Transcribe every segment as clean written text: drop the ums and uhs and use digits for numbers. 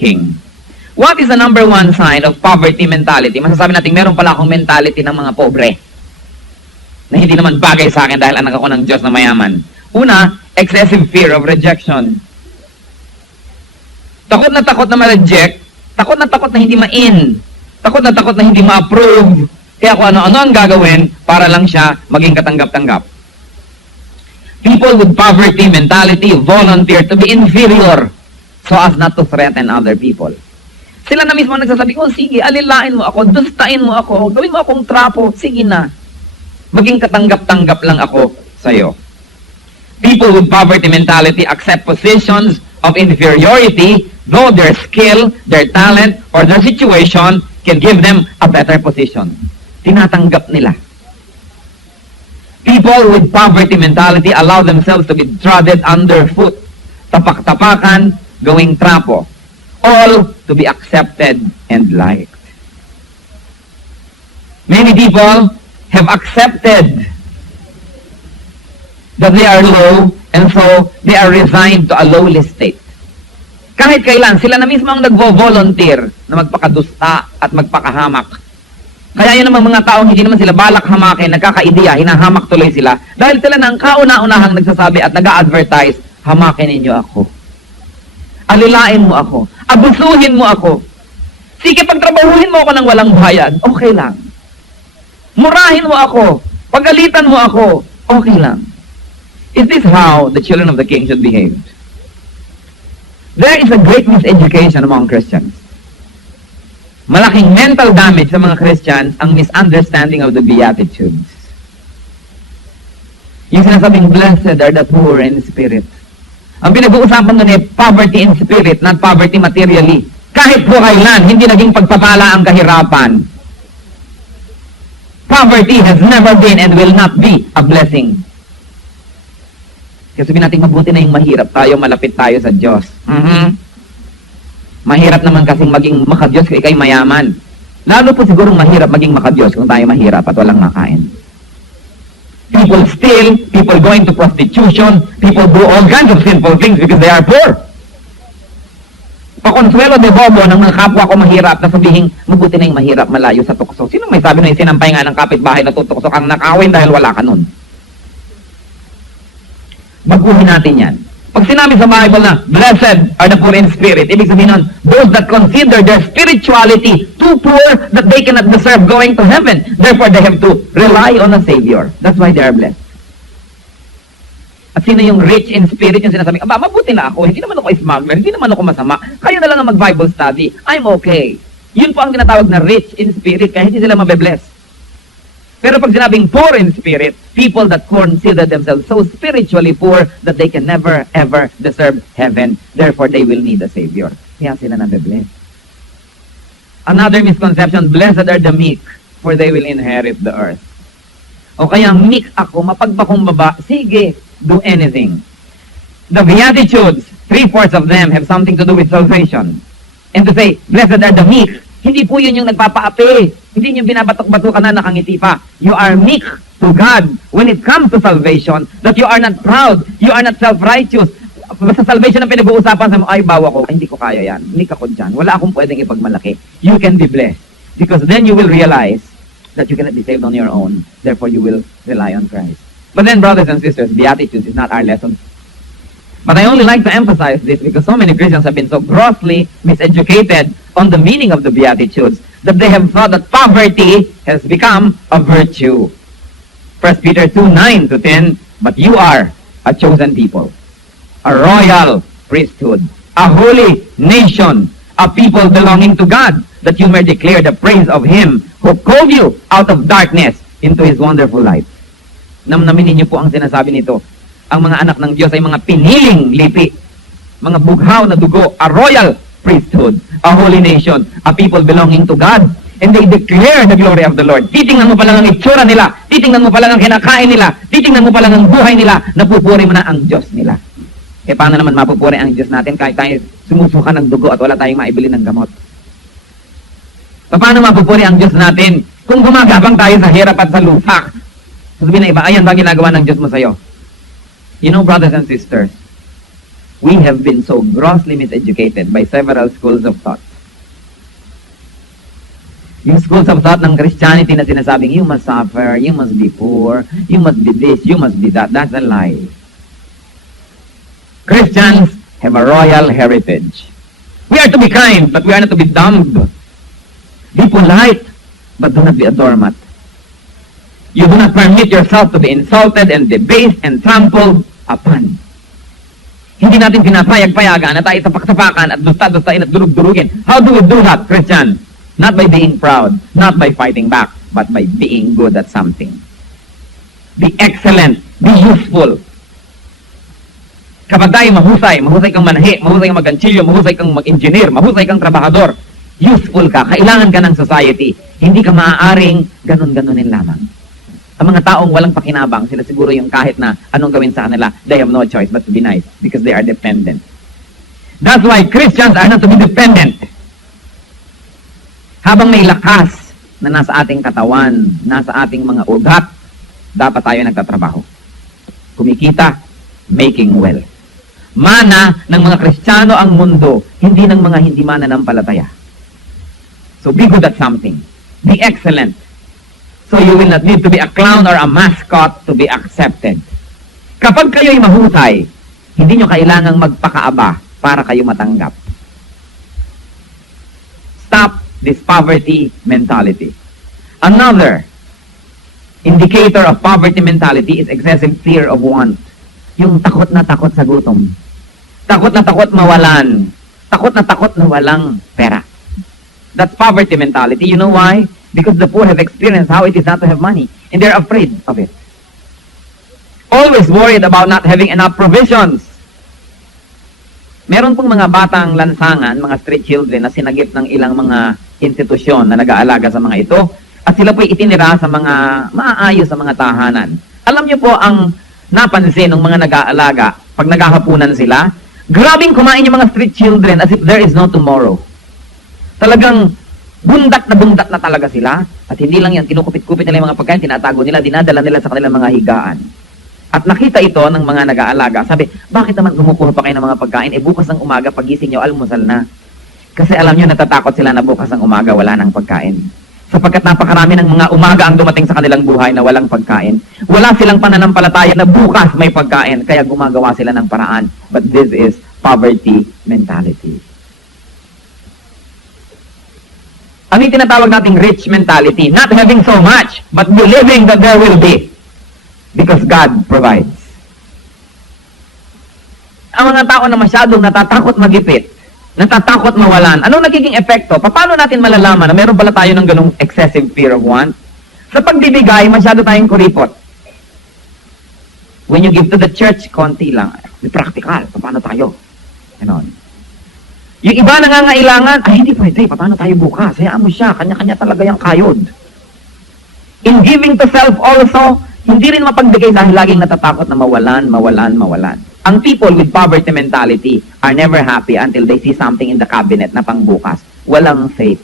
king. What is the number one sign of poverty mentality? Masasabi natin, meron pala akong mentality ng mga pobre na hindi naman bagay sa akin dahil anak ako ng Diyos na mayaman. Una, excessive fear of rejection. Takot na ma-reject, takot na hindi ma-in, takot na hindi ma-approve, kaya kung ano-ano ang gagawin para lang siya maging katanggap-tanggap. People with poverty mentality volunteer to be inferior so as not to threaten other people. Sila na mismo nagsasabi, oh sige, alilain mo ako, dustain mo ako, gawin mo akong trapo, sige na. Maging katanggap-tanggap lang ako sa'yo. People with poverty mentality accept positions of inferiority, though their skill, their talent, or their situation can give them a better position. Tinatanggap nila. People with poverty mentality allow themselves to be trodden underfoot, tapak-tapakan, gawing trapo, all to be accepted and liked. Many people have accepted that they are low, and so they are resigned to a lowly state. Kahit kailan, sila na mismo ang nagvo-volunteer na magpakadusta at magpakahamak. Kaya yun naman mga taong hindi naman sila balak hamakin, nagkaka-ideya, hinahamak tuloy sila, dahil sila na ang kauna-unahang nagsasabi at nag-a-advertise, hamakin ninyo ako. Alilain mo ako. Abusuhin mo ako. Sige, pagtrabahuhin mo ako ng walang bayad, okay lang. Murahin mo ako. Pagalitan mo ako, okay lang. Is this how the children of the king should behave? There is a great miseducation among Christians. Malaking mental damage sa mga Christians ang misunderstanding of the Beatitudes. Yung sinasabing, blessed are the poor in spirit. Ang pinag-uusapan nun ay poverty in spirit, not poverty materially. Kahit po kailan, hindi naging pagpapala ang kahirapan. Poverty has never been and will not be a blessing. Kasi sabihin natin, mabuti na yung mahirap tayo, malapit tayo sa Diyos. Mahirap naman kasing maging makadiyos kung ikay mayaman. Lalo po sigurong mahirap maging makadiyos kung tayo mahirap at walang makain. People steal, people go into prostitution, people do all kinds of sinful things because they are poor. Pakonsuelo de bobo ng mga kapwa ko mahirap na sabihin, mabuti na yung mahirap malayo sa tukso. Sino may sabi na yung sinampay nga ng kapitbahay na tutukso kang nakawin dahil wala ka nun? Baguhin natin yan. Pag sinabi sa Bible na, blessed are the poor in spirit, ibig sabihin nun, those that consider their spirituality too poor that they cannot deserve going to heaven. Therefore, they have to rely on a Savior. That's why they are blessed. At sino yung rich in spirit, yung sinasabi, aba, mabuti na ako, hindi naman ako smuggler, hindi naman ako masama, kayo na lang ang mag-Bible study, I'm okay. Yun po ang tinatawag na rich in spirit, kaya hindi sila mabe-bless. Pero pag sinabing poor in spirit, people that consider themselves so spiritually poor that they can never, ever deserve heaven. Therefore, they will need a Savior. Kaya sila nabe-bless. Another misconception, blessed are the meek, for they will inherit the earth. O kaya, meek ako, mapagpakumbaba, sige, do anything. The Beatitudes, 3/4 of them have something to do with salvation. And to say, blessed are the meek, hindi po yun yung nagpapaapi. Hindi yung binabatok-batukan na nakangiti pa. You are meek to God when it comes to salvation, that you are not proud, you are not self-righteous. Basta salvation ang pinag-uusapan sa ay, bawa ko, ay, hindi ko kaya yan. Meek ako dyan. Wala akong pwedeng ipagmalaki. You can be blessed. Because then you will realize that you cannot be saved on your own. Therefore, you will rely on Christ. But then, brothers and sisters, Beatitudes is not our lesson. But I only like to emphasize this because so many Christians have been so grossly miseducated on the meaning of the Beatitudes that they have thought that poverty has become a virtue. 1 Peter 2:9-10, but you are a chosen people, a royal priesthood, a holy nation, a people belonging to God, that you may declare the praise of Him who called you out of darkness into His wonderful light. Namnamin niyo po ang sinasabi nito. Ang mga anak ng Diyos ay mga piniling lipi, mga bughaw na dugo, a royal priesthood, a holy nation, a people belonging to God, and they declare the glory of the Lord. Titingnan mo pa lang ang itsura nila, titingnan mo pa lang ang kinakain nila, titingnan mo pa lang ang buhay nila, napupuri mo na ang Diyos nila. Eh paano naman mapupuri ang Diyos natin kahit tayo sumusuka ng dugo at wala tayong maibili ng gamot? Paano mapupuri ang Diyos natin kung gumagabang tayo sa hirap at sa lupa? Sabihin na iba, ayan ba ginagawa ng Diyos mo sa'yo? You know, brothers and sisters, We have been so grossly miseducated by several schools of thought. Yung schools of thought ng Christianity na sinasabing, you must suffer, you must be poor, you must be this, you must be that. That's a lie. Christians have a royal heritage. We are to be kind, but we are not to be dumb. Be polite, but do not be a doormat. You do not permit yourself to be insulted and debased and trampled upon. Hindi natin pinapayag-payagan na tayo tapak-tapakan at dusta-dustain at durug-durugin. How do we do that, Christian? Not by being proud, not by fighting back, but by being good at something. Be excellent, be useful. Kapag tayo mahusay kang manhi, mahusay kang mag-ganchilyo, mahusay kang mag-engineer, mahusay kang trabahador, useful ka, kailangan ka ng society. Hindi ka maaaring ganun-ganunin lamang. Ang mga taong walang pakinabang, sila siguro yung kahit na anong gawin sa kanila, they have no choice but to be nice because they are dependent. That's why Christians are not to be dependent. Habang may lakas na nasa ating katawan, nasa ating mga ugat, dapat tayo nagtatrabaho. Kumikita, making wealth. Mana ng mga Kristiyano ang mundo, hindi ng mga hindi mananampalataya. So be good at something. Be excellent. So you will not need to be a clown or a mascot to be accepted. Kapag kayo'y mahusay, hindi nyo kailangang magpakaaba para kayo matanggap. Stop this poverty mentality. Another indicator of poverty mentality is excessive fear of want. Yung takot na takot sa gutom. Takot na takot mawalan. Takot na walang pera. That's poverty mentality. You know why? Because the poor have experienced how it is not to have money. And they're afraid of it. Always worried about not having enough provisions. Meron pong mga batang lansangan, mga street children na sinagip ng ilang mga institusyon na nag-aalaga sa mga ito. At sila po'y itinira sa mga maaayos sa mga tahanan. Alam niyo po ang napansin ng mga nag-aalaga pag naghahapunan sila? Grabing kumain yung mga street children as if there is no tomorrow. Talagang bundat na talaga sila. At hindi lang yan, kinukupit-kupit nila yung mga pagkain, tinatago nila, dinadala nila sa kanilang mga higaan. At nakita ito ng mga nag-aalaga. Sabi, bakit naman kumukuha pa kayo ng mga pagkain? Bukas ng umaga, pagising nyo, almusal na. Kasi alam nyo, natatakot sila na bukas ng umaga, wala nang pagkain. Sapagkat napakarami ng mga umaga ang dumating sa kanilang buhay na walang pagkain. Wala silang pananampalataya na bukas may pagkain, kaya gumagawa sila ng paraan. But this is poverty mentality. Ano yung tinatawag nating rich mentality? Not having so much, but believing that there will be. Because God provides. Ang mga tao na masyadong natatakot magipit, natatakot mawalan, anong nagiging epekto? Paano natin malalaman na meron pala tayo ng ganong excessive fear of want? Sa pagbibigay, masyado tayong kuripot. When you give to the church, konti lang. Practical. Paano tayo? Ganon. Yung iba nangangailangan, ay hindi pwede, paano tayo bukas? Hayaan mo siya, kanya-kanya talaga yung kayod. In giving to self also, hindi rin mapagbigay dahil laging natatakot na mawalan. Ang people with poverty mentality are never happy until they see something in the cabinet na pangbukas. Walang faith.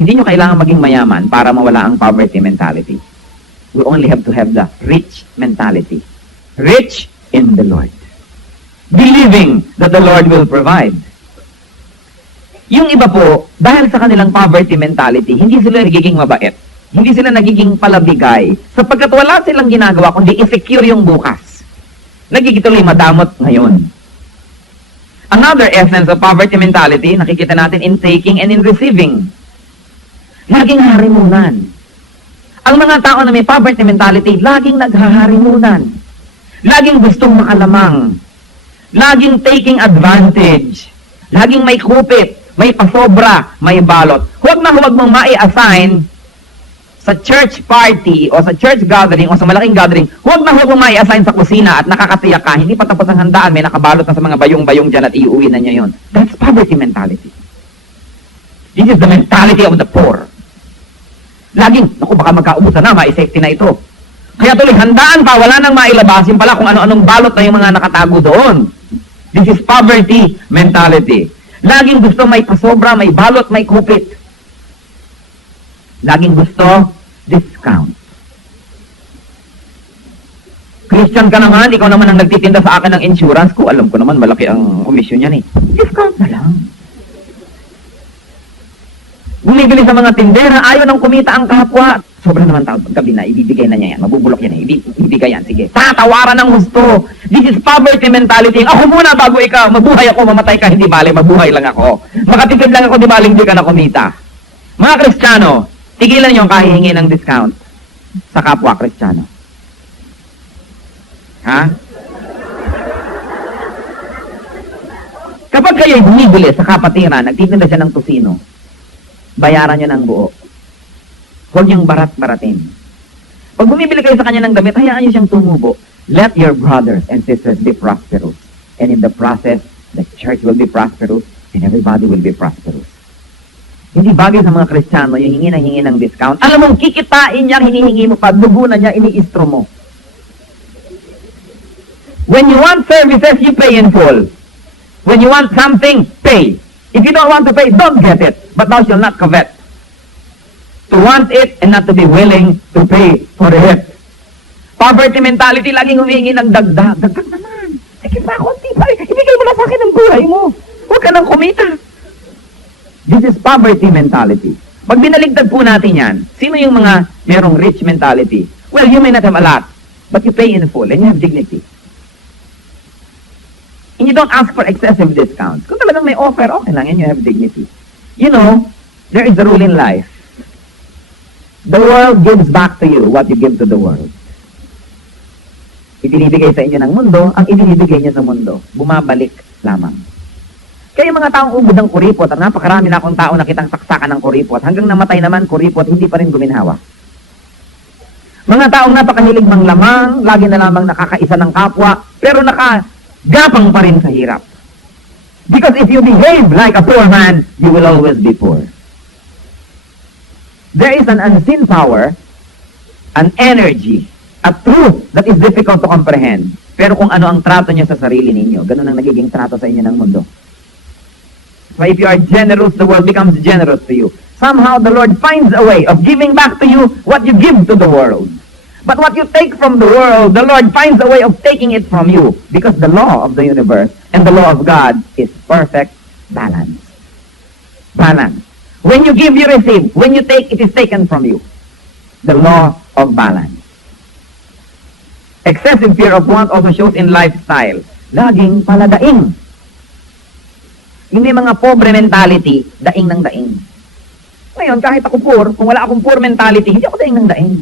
Hindi nyo kailangan maging mayaman para mawala ang poverty mentality. We only have to have the rich mentality. Rich in the Lord. Believing that the Lord will provide. Yung iba po, dahil sa kanilang poverty mentality, hindi sila nagiging mabait. Hindi sila nagiging palabigay sapagkat wala silang ginagawa kundi i-secure yung bukas. Nagigituloy madamot ngayon. Another essence of poverty mentality, nakikita natin in taking and in receiving. Laging harimunan. Ang mga tao na may poverty mentality, laging naghaharimunan. Laging gustong makalamang. Laging taking advantage. Laging may kupit, may pasobra, may balot. Huwag na huwag mong mai-assign sa church party o sa church gathering o sa malaking gathering, huwag na huwag mong mai-assign sa kusina at nakakatiyak ka, hindi pa tapos ang handaan, may nakabalot na sa mga bayong-bayong dyan at iuwi na niya yun. That's poverty mentality. This is the mentality of the poor. Laging, naku, baka magkaubusan na, mai-safety na ito. Kaya tuloy, handaan pa, wala nang mailabasin pala kung ano-anong balot na yung mga nakatago doon. This is poverty mentality. Laging gusto may pasobra, may balot, may kupit. Laging gusto discount. Christian ka naman, ikaw naman ang nagtitinda sa akin ng insurance ko. Alam ko naman, malaki ang komisyon yan eh. Discount na lang. Bumibili sa mga tindera, ayaw nang kumita ang kapwa. Sobrang naman tao, gabi na, ibibigay na niya yan. Mabubulok yan eh, ibibigay yan. Sige, tatawaran ng gusto. This is poverty mentality. Ako muna bago ikaw, mabuhay ako, mamatay ka, hindi bale, mabuhay lang ako. Makatipid lang ako, di bale, hindi ka na kumita. Mga Kristiyano, tigilan niyo ang kahihingi ng discount sa kapwa Kristiyano. Ha? Kapag kayo'y bumibili sa kapatiran, nagtitinda siya ng tusino, bayaran niyo ng buo. Huwag niyong barat-baratin. Pag bumibili kayo sa kanya ng damit, hayaan niyo siyang tumubo. Let your brothers and sisters be prosperous. And in the process, the church will be prosperous and everybody will be prosperous. Hindi bagay sa mga Kristiyano yung hingi ng discount. Alam mong kikitain niya, hinihingi mo pa, dugo na niya, iniistro mo. When you want services, you pay in full. When you want something, pay. If you don't want to pay, don't get it. But thou shalt not covet. To want it and not to be willing to pay for it. Poverty mentality, laging humingi ng dagdag. Dagdag naman. Sige pa, konti pa. Ibigay mo na sa akin ang buhay mo. Huwag ka nang kumita. This is poverty mentality. Pag binaligtad po natin yan, sino yung mga merong rich mentality? Well, you may not have a lot, but you pay in full and you have dignity. And you don't ask for excessive discounts. Kung talagang may offer, okay lang, and you have dignity. You know, there is a rule in life. The world gives back to you what you give to the world. Ibinibigay sa inyo ng mundo, ang ibinibigay niyo sa mundo, bumabalik lamang. Kaya mga taong ubod ng kuripot, at napakarami na akong tao nakitang saksakan ng kuripot, hanggang namatay naman kuripot, hindi pa rin guminhawa. Mga taong napakahilig manglamang, lagi na lamang nakakaisa ng kapwa, pero nakagapang pa rin sa hirap. Because if you behave like a poor man, you will always be poor. There is an unseen power, an energy, a truth that is difficult to comprehend. Pero kung ano ang trato niya sa sarili ninyo, ganun ang nagiging trato sa inyo ng mundo. So if you are generous, the world becomes generous to you. Somehow the Lord finds a way of giving back to you what you give to the world. But what you take from the world, the Lord finds a way of taking it from you. Because the law of the universe and the law of God is perfect balance. Balance. When you give, you receive. When you take, it is taken from you. The law of balance. Excessive fear of want also shows in lifestyle. Laging paladaing. Hindi mga pobre mentality, daing ng daing. Ngayon, kahit ako poor, kung wala akong poor mentality, hindi ako daing ng daing.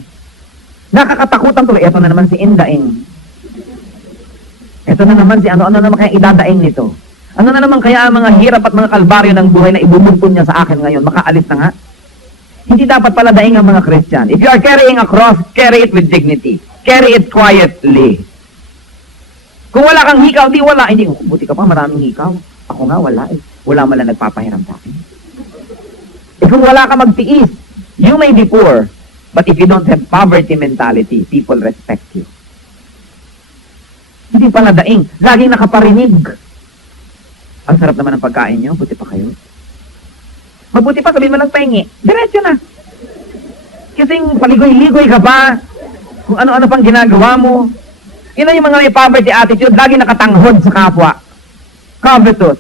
Nakakatakutan tuloy. Ito na naman si Indaing. Ito na naman si ano naman kaya idadaing nito. Ano na naman kaya ang mga hirap at mga kalbaryo ng buhay na ibubugpon niya sa akin ngayon, makaalis na nga? Hindi dapat pala daing ang mga Christian. If you are carrying a cross, carry it with dignity. Carry it quietly. Kung wala kang hikaw, di wala. Hindi, buti ka pa, maraming hikaw. Ako nga, wala eh. Wala man lang nagpapahiram sa akin. Eh kung wala ka magtiis, you may be poor, but if you don't have poverty mentality, people respect you. Hindi pala daing. Laging nakaparinig. Ang sarap naman ng pagkain nyo, buti pa kayo. Mabuti pa, sabihin mo lang pahingi. Diretso na. Kasing paligoy-ligoy ka pa. Kung ano-ano pang ginagawa mo. Yun yung mga may poverty attitude, lagi nakatanghod sa kapwa. Covetous.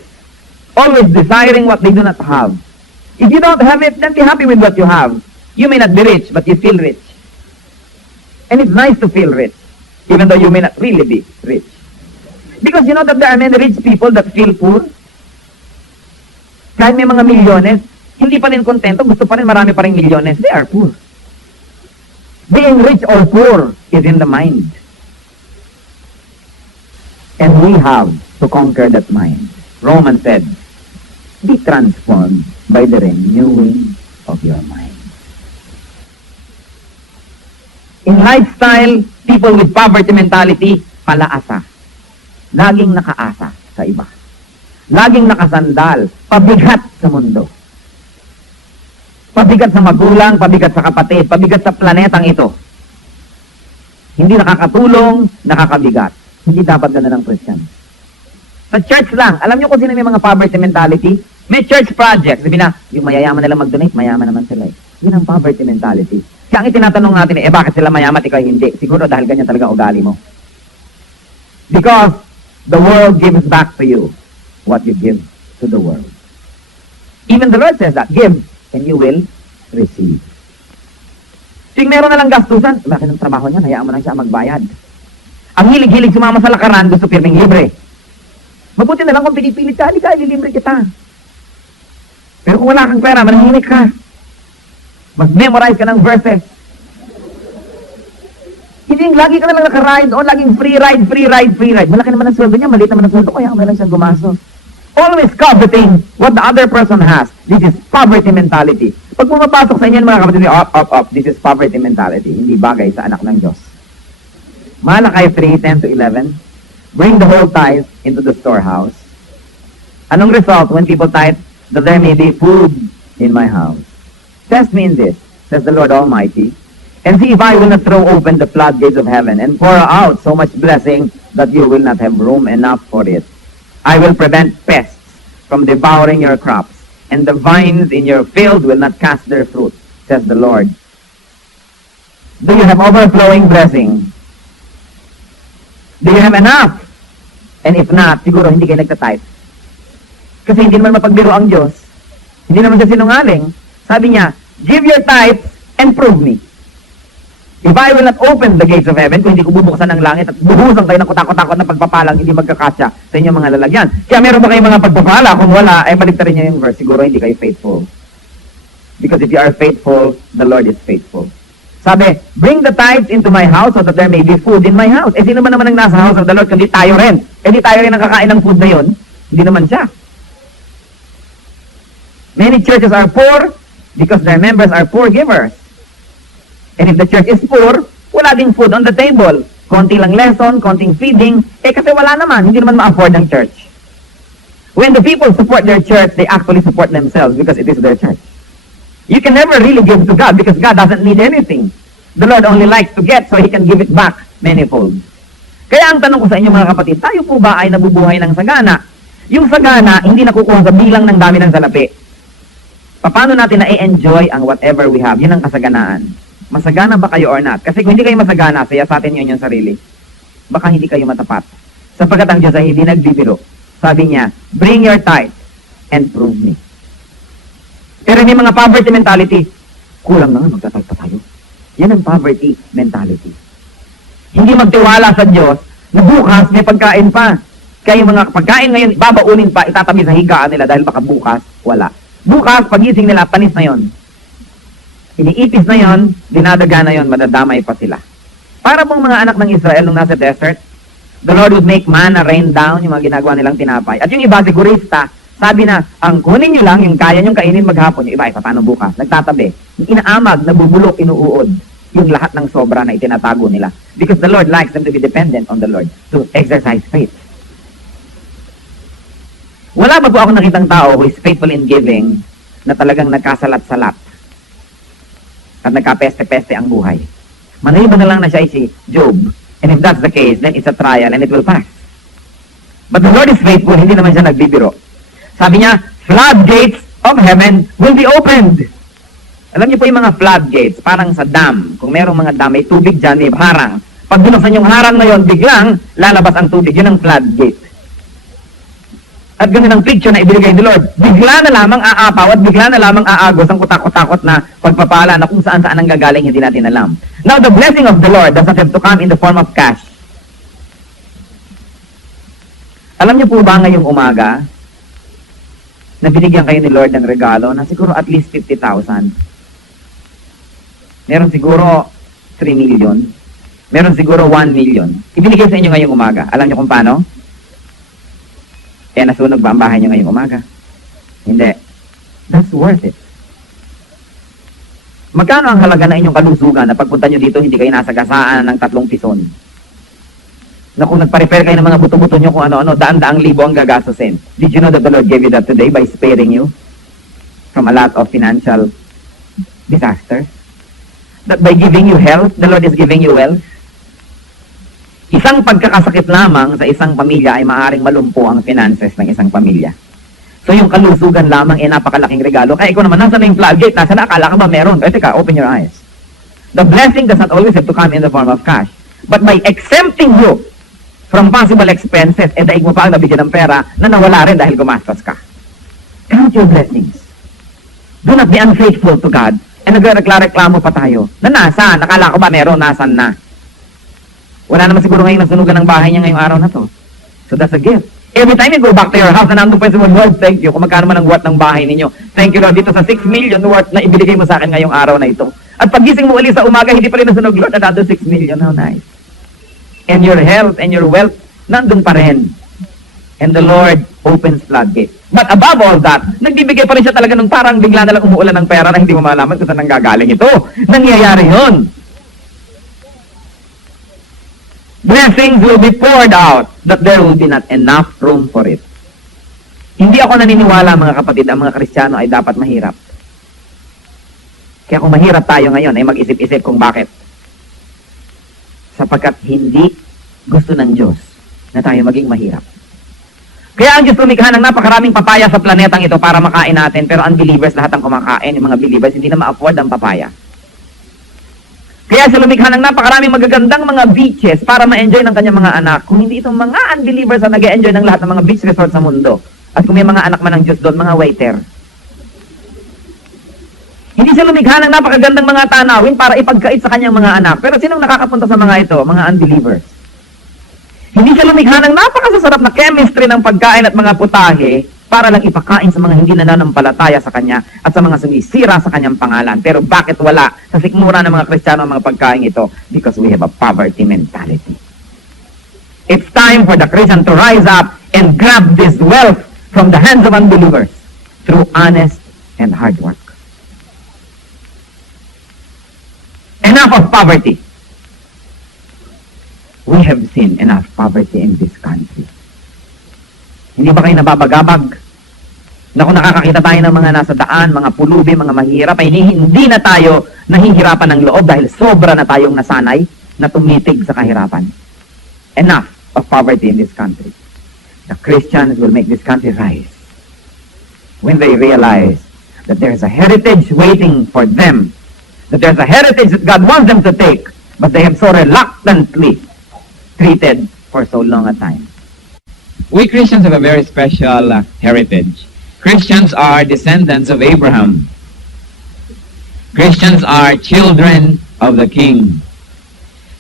Always desiring what they do not have. If you don't have it, then be happy with what you have. You may not be rich, but you feel rich. And it's nice to feel rich, even though you may not really be rich. Because you know that there are many rich people that feel poor. Kahit may mga milyones, hindi pa rin kontento, gusto pa rin marami pa rin milyones, they are poor. Being rich or poor is in the mind. And we have to conquer that mind. Romans said, be transformed by the renewing of your mind. In lifestyle, people with poverty mentality, palaasa. Laging nakaasa sa iba. Laging nakasandal, pabigat sa mundo. Pabigat sa magulang, pabigat sa kapatid, pabigat sa planetang ito. Hindi nakakatulong, nakakabigat. Hindi dapat gano'n ng Christian. Sa church lang, alam niyo kung sino may mga poverty mentality? May church project. Sabi na, yung mayayaman nila mag-donate, mayaman naman sila eh. Yun ang poverty mentality. Kaya ang itinatanong natin bakit sila mayaman at ikaw hindi? Siguro dahil ganyan talaga ugali mo. Because the world gives back to you what you give to the world. Even the Lord says that, give, and you will receive. Ting meron na lang gastusan, bakit ang trabaho niya, hayaan mo lang siya magbayad. Ang hilig-hilig sumama sa lakaran, gusto pirming libre. Mabuti na lang kung pinipilit ka, halika, ililibre kita. Pero kung wala kang pera, manahimik ka. Mag-memorize ka ng verses. Hindi yung lagi ka na lang naka-ride o laging free ride, free ride, free ride. Malaki naman ang sweldo niya, maliit naman ang sweldo, kaya may lang siyang gumastos. Always coveting what the other person has. This is poverty mentality. Pag pumapasok sa inyo mga kapatid, up. This is poverty mentality. Hindi bagay sa anak ng Diyos. Malachi 3:10-11. Bring the whole tithe into the storehouse. Anong result when people tithe? That there may be food in my house. Test me in this, says the Lord Almighty, and see if I will not throw open the floodgates of heaven and pour out so much blessing that you will not have room enough for it. I will prevent pests from devouring your crops, and the vines in your field will not cast their fruit, says the Lord. Do you have overflowing blessing? Do you have enough? And if not, siguro hindi kayo nagtatithe. Kasi hindi naman mapagbiro ang Diyos. Hindi naman siya sinungaling. Sabi niya, give your tithes and prove me. If I will not open the gates of heaven, kung hindi ko bubuksan ng langit at buhusan kayo ng kutakot-takot na pagpapalang hindi magkakasya sa inyong mga lalagyan. Kaya meron ba kayong mga pagpapala? Kung wala, ay baliktarin niyo yung verse. Siguro hindi kayo faithful. Because if you are faithful, the Lord is faithful. Sabi, bring the tithes into my house so that there may be food in my house. Eh, sino man naman ang nasa house of the Lord, kundi tayo rin. Eh, di tayo rin ang kakain ng food na yun. Hindi naman siya. Many churches are poor because their members are poor givers. And if the church is poor, wala ding food on the table. Konti lang lesson, konting feeding, kasi wala naman, hindi naman ma-afford ng church. When the people support their church, they actually support themselves because it is their church. You can never really give to God because God doesn't need anything. The Lord only likes to get so He can give it back manifold. Kaya ang tanong ko sa inyo mga kapatid, tayo po ba ay nabubuhay ng sagana? Yung sagana, hindi nakukuha sa bilang ng dami ng salapi. Paano natin na-enjoy ang whatever we have? Yan ang kasaganaan. Masagana ba kayo or not? Kasi kung hindi kayo masagana, saya sa atin yun yung sarili. Baka hindi kayo matapat. Sapagkat ang Diyos ay hindi nagbibiro. Sabi niya, bring your tithe and prove me. Pero may mga poverty mentality, kulang na nga, magtatithe pa tayo. Yan ang poverty mentality. Hindi magtiwala sa Diyos na bukas may pagkain pa. Kaya yung mga pagkain ngayon, babaunin pa, itatabi sa higaan nila dahil baka bukas, wala. Bukas, pagising nila, panis na yon. Iniipis na yon, dinadaga na yon, madadamay pa sila. Para pong mga anak ng Israel nung nasa desert, the Lord would make manna rain down, yung mga ginagawa nilang tinapay. At yung iba, sigurista, sabi na, ang kunin nyo lang, yung kaya nyong kainin maghapon, yung iba, paano bukas? Nagtatabi, inaamag, nabubulok, inuuod, yung lahat ng sobra na itinatago nila. Because the Lord likes them to be dependent on the Lord, to exercise faith. Wala ba po ako nakitang tao who is faithful in giving na talagang nagkasalat-salat at nagkapeste-peste ang buhay? Manahiba na lang na siya si Job. And if that's the case, then it's a trial and it will pass. But the Lord is faithful, hindi naman siya nagbibiro. Sabi niya, floodgates of heaven will be opened. Alam niyo po yung mga floodgates, parang sa dam. Kung merong mga dam, may tubig dyan, may harang. Pag binuksan yung harang na yon, biglang lalabas ang tubig. Yun ang floodgate. At ganun ang picture na ibigay ni Lord. Bigla na lamang aapaw at bigla na lamang aagos ang kutakot-takot na pagpapala na kung saan-saan ang gagaling, hindi natin alam. Now, the blessing of the Lord does not have to come in the form of cash. Alam niyo po ba ngayong umaga na binigyan kayo ni Lord ng regalo na siguro at least 50,000? Meron siguro 3 million. Meron siguro 1 million. Ibinigay sa inyo ngayong umaga. Alam niyo kung paano? Nasunog ba ang bahay niyo ngayong umaga? Hindi. That's worth it. Magkano ang halaga ng inyong kalusugan na pagpunta nyo dito, hindi kayo nasagasaan ng 3 pison? Na kung nagpa-repair kayo ng mga buto-buto nyo kung ano-ano, daan-daang libo ang gagastusin. Did you know that the Lord gave you that today by sparing you from a lot of financial disaster? That by giving you health, the Lord is giving you wealth? Isang pagkakasakit lamang sa isang pamilya ay maaaring malumpo ang finances ng isang pamilya. So yung kalusugan lamang ay napakalaking regalo. Kaya ikaw naman, nasa na yung floodgate? Nasa na? Akala ka ba meron? Pero teka, open your eyes. The blessing does not always have to come in the form of cash. But by exempting you from possible expenses, daig mo pa ang nabigyan ng pera na nawala rin dahil gumastos ka. Count your blessings. Do not be unfaithful to God. Nagreklamo pa tayo. Nasa? Nakala ko ba meron? Nasan na? Wala naman siguro ngayon nasunugan ng bahay niya ngayong araw na to. So that's a gift. Every time you go back to your house, na nandun pa yung Lord, thank you. Kung magkano man ang worth ng bahay ninyo. Thank you, Lord, dito sa 6 million worth na ibigay mo sa akin ngayong araw na ito. At pagising mo ulit sa umaga, hindi pa rin nasunog, Lord, another 6 million. How nice. And your health and your wealth, nandun pa rin. And the Lord opens floodgates. But above all that, nagbibigay pa rin siya talaga nung parang bigla na lang umuulan ng pera na hindi mo malaman kung saan nanggagaling ito. Nangyayari yun. Blessings will be poured out, but there will be not enough room for it. Hindi ako naniniwala, mga kapatid, ang mga Kristiyano ay dapat mahirap. Kaya kung mahirap tayo ngayon, ay mag-isip-isip kung bakit. Sapagkat hindi gusto ng Diyos na tayo maging mahirap. Kaya ang Diyos lumikha ng napakaraming papaya sa planetang ito para makain natin, pero unbelievers lahat ang kumakain. Yung mga believers hindi na ma-afford ang papaya. Kaya siya lumikha ng napakaraming magagandang mga beaches para ma-enjoy ng kanyang mga anak. Kung hindi itong mga unbelievers ang nag-enjoy ng lahat ng mga beach resort sa mundo. At kung may mga anak man ng Diyos doon, mga waiter. Hindi siya lumikha ng napakagandang mga tanawin para ipagkait sa kanyang mga anak. Pero sinong nakakapunta sa mga ito? Mga unbelievers. Hindi siya lumikha ng napakasasarap na chemistry ng pagkain at mga putahe para lang ipakain sa mga hindi nananampalataya sa kanya at sa mga sumisira sa kanyang pangalan. Pero bakit wala sa sikmura ng mga Kristiyano ang mga pagkain ito? Because we have a poverty mentality. It's time for the Christian to rise up and grab this wealth from the hands of unbelievers through honest and hard work. Enough of poverty. We have seen enough poverty in this country. Hindi ba kayo nababagabag? Na kung nakakakita tayo ng mga nasa daan, mga pulubi, mga mahirap, ay hindi na tayo nahihirapan ng loob dahil sobra na tayong nasanay na tumitig sa kahirapan. Enough of poverty in this country. The Christians will make this country rise when they realize that there's a heritage waiting for them, that there's a heritage that God wants them to take, but they have so reluctantly treated for so long a time. We Christians have a very special heritage. Christians are descendants of Abraham. Christians are children of the King.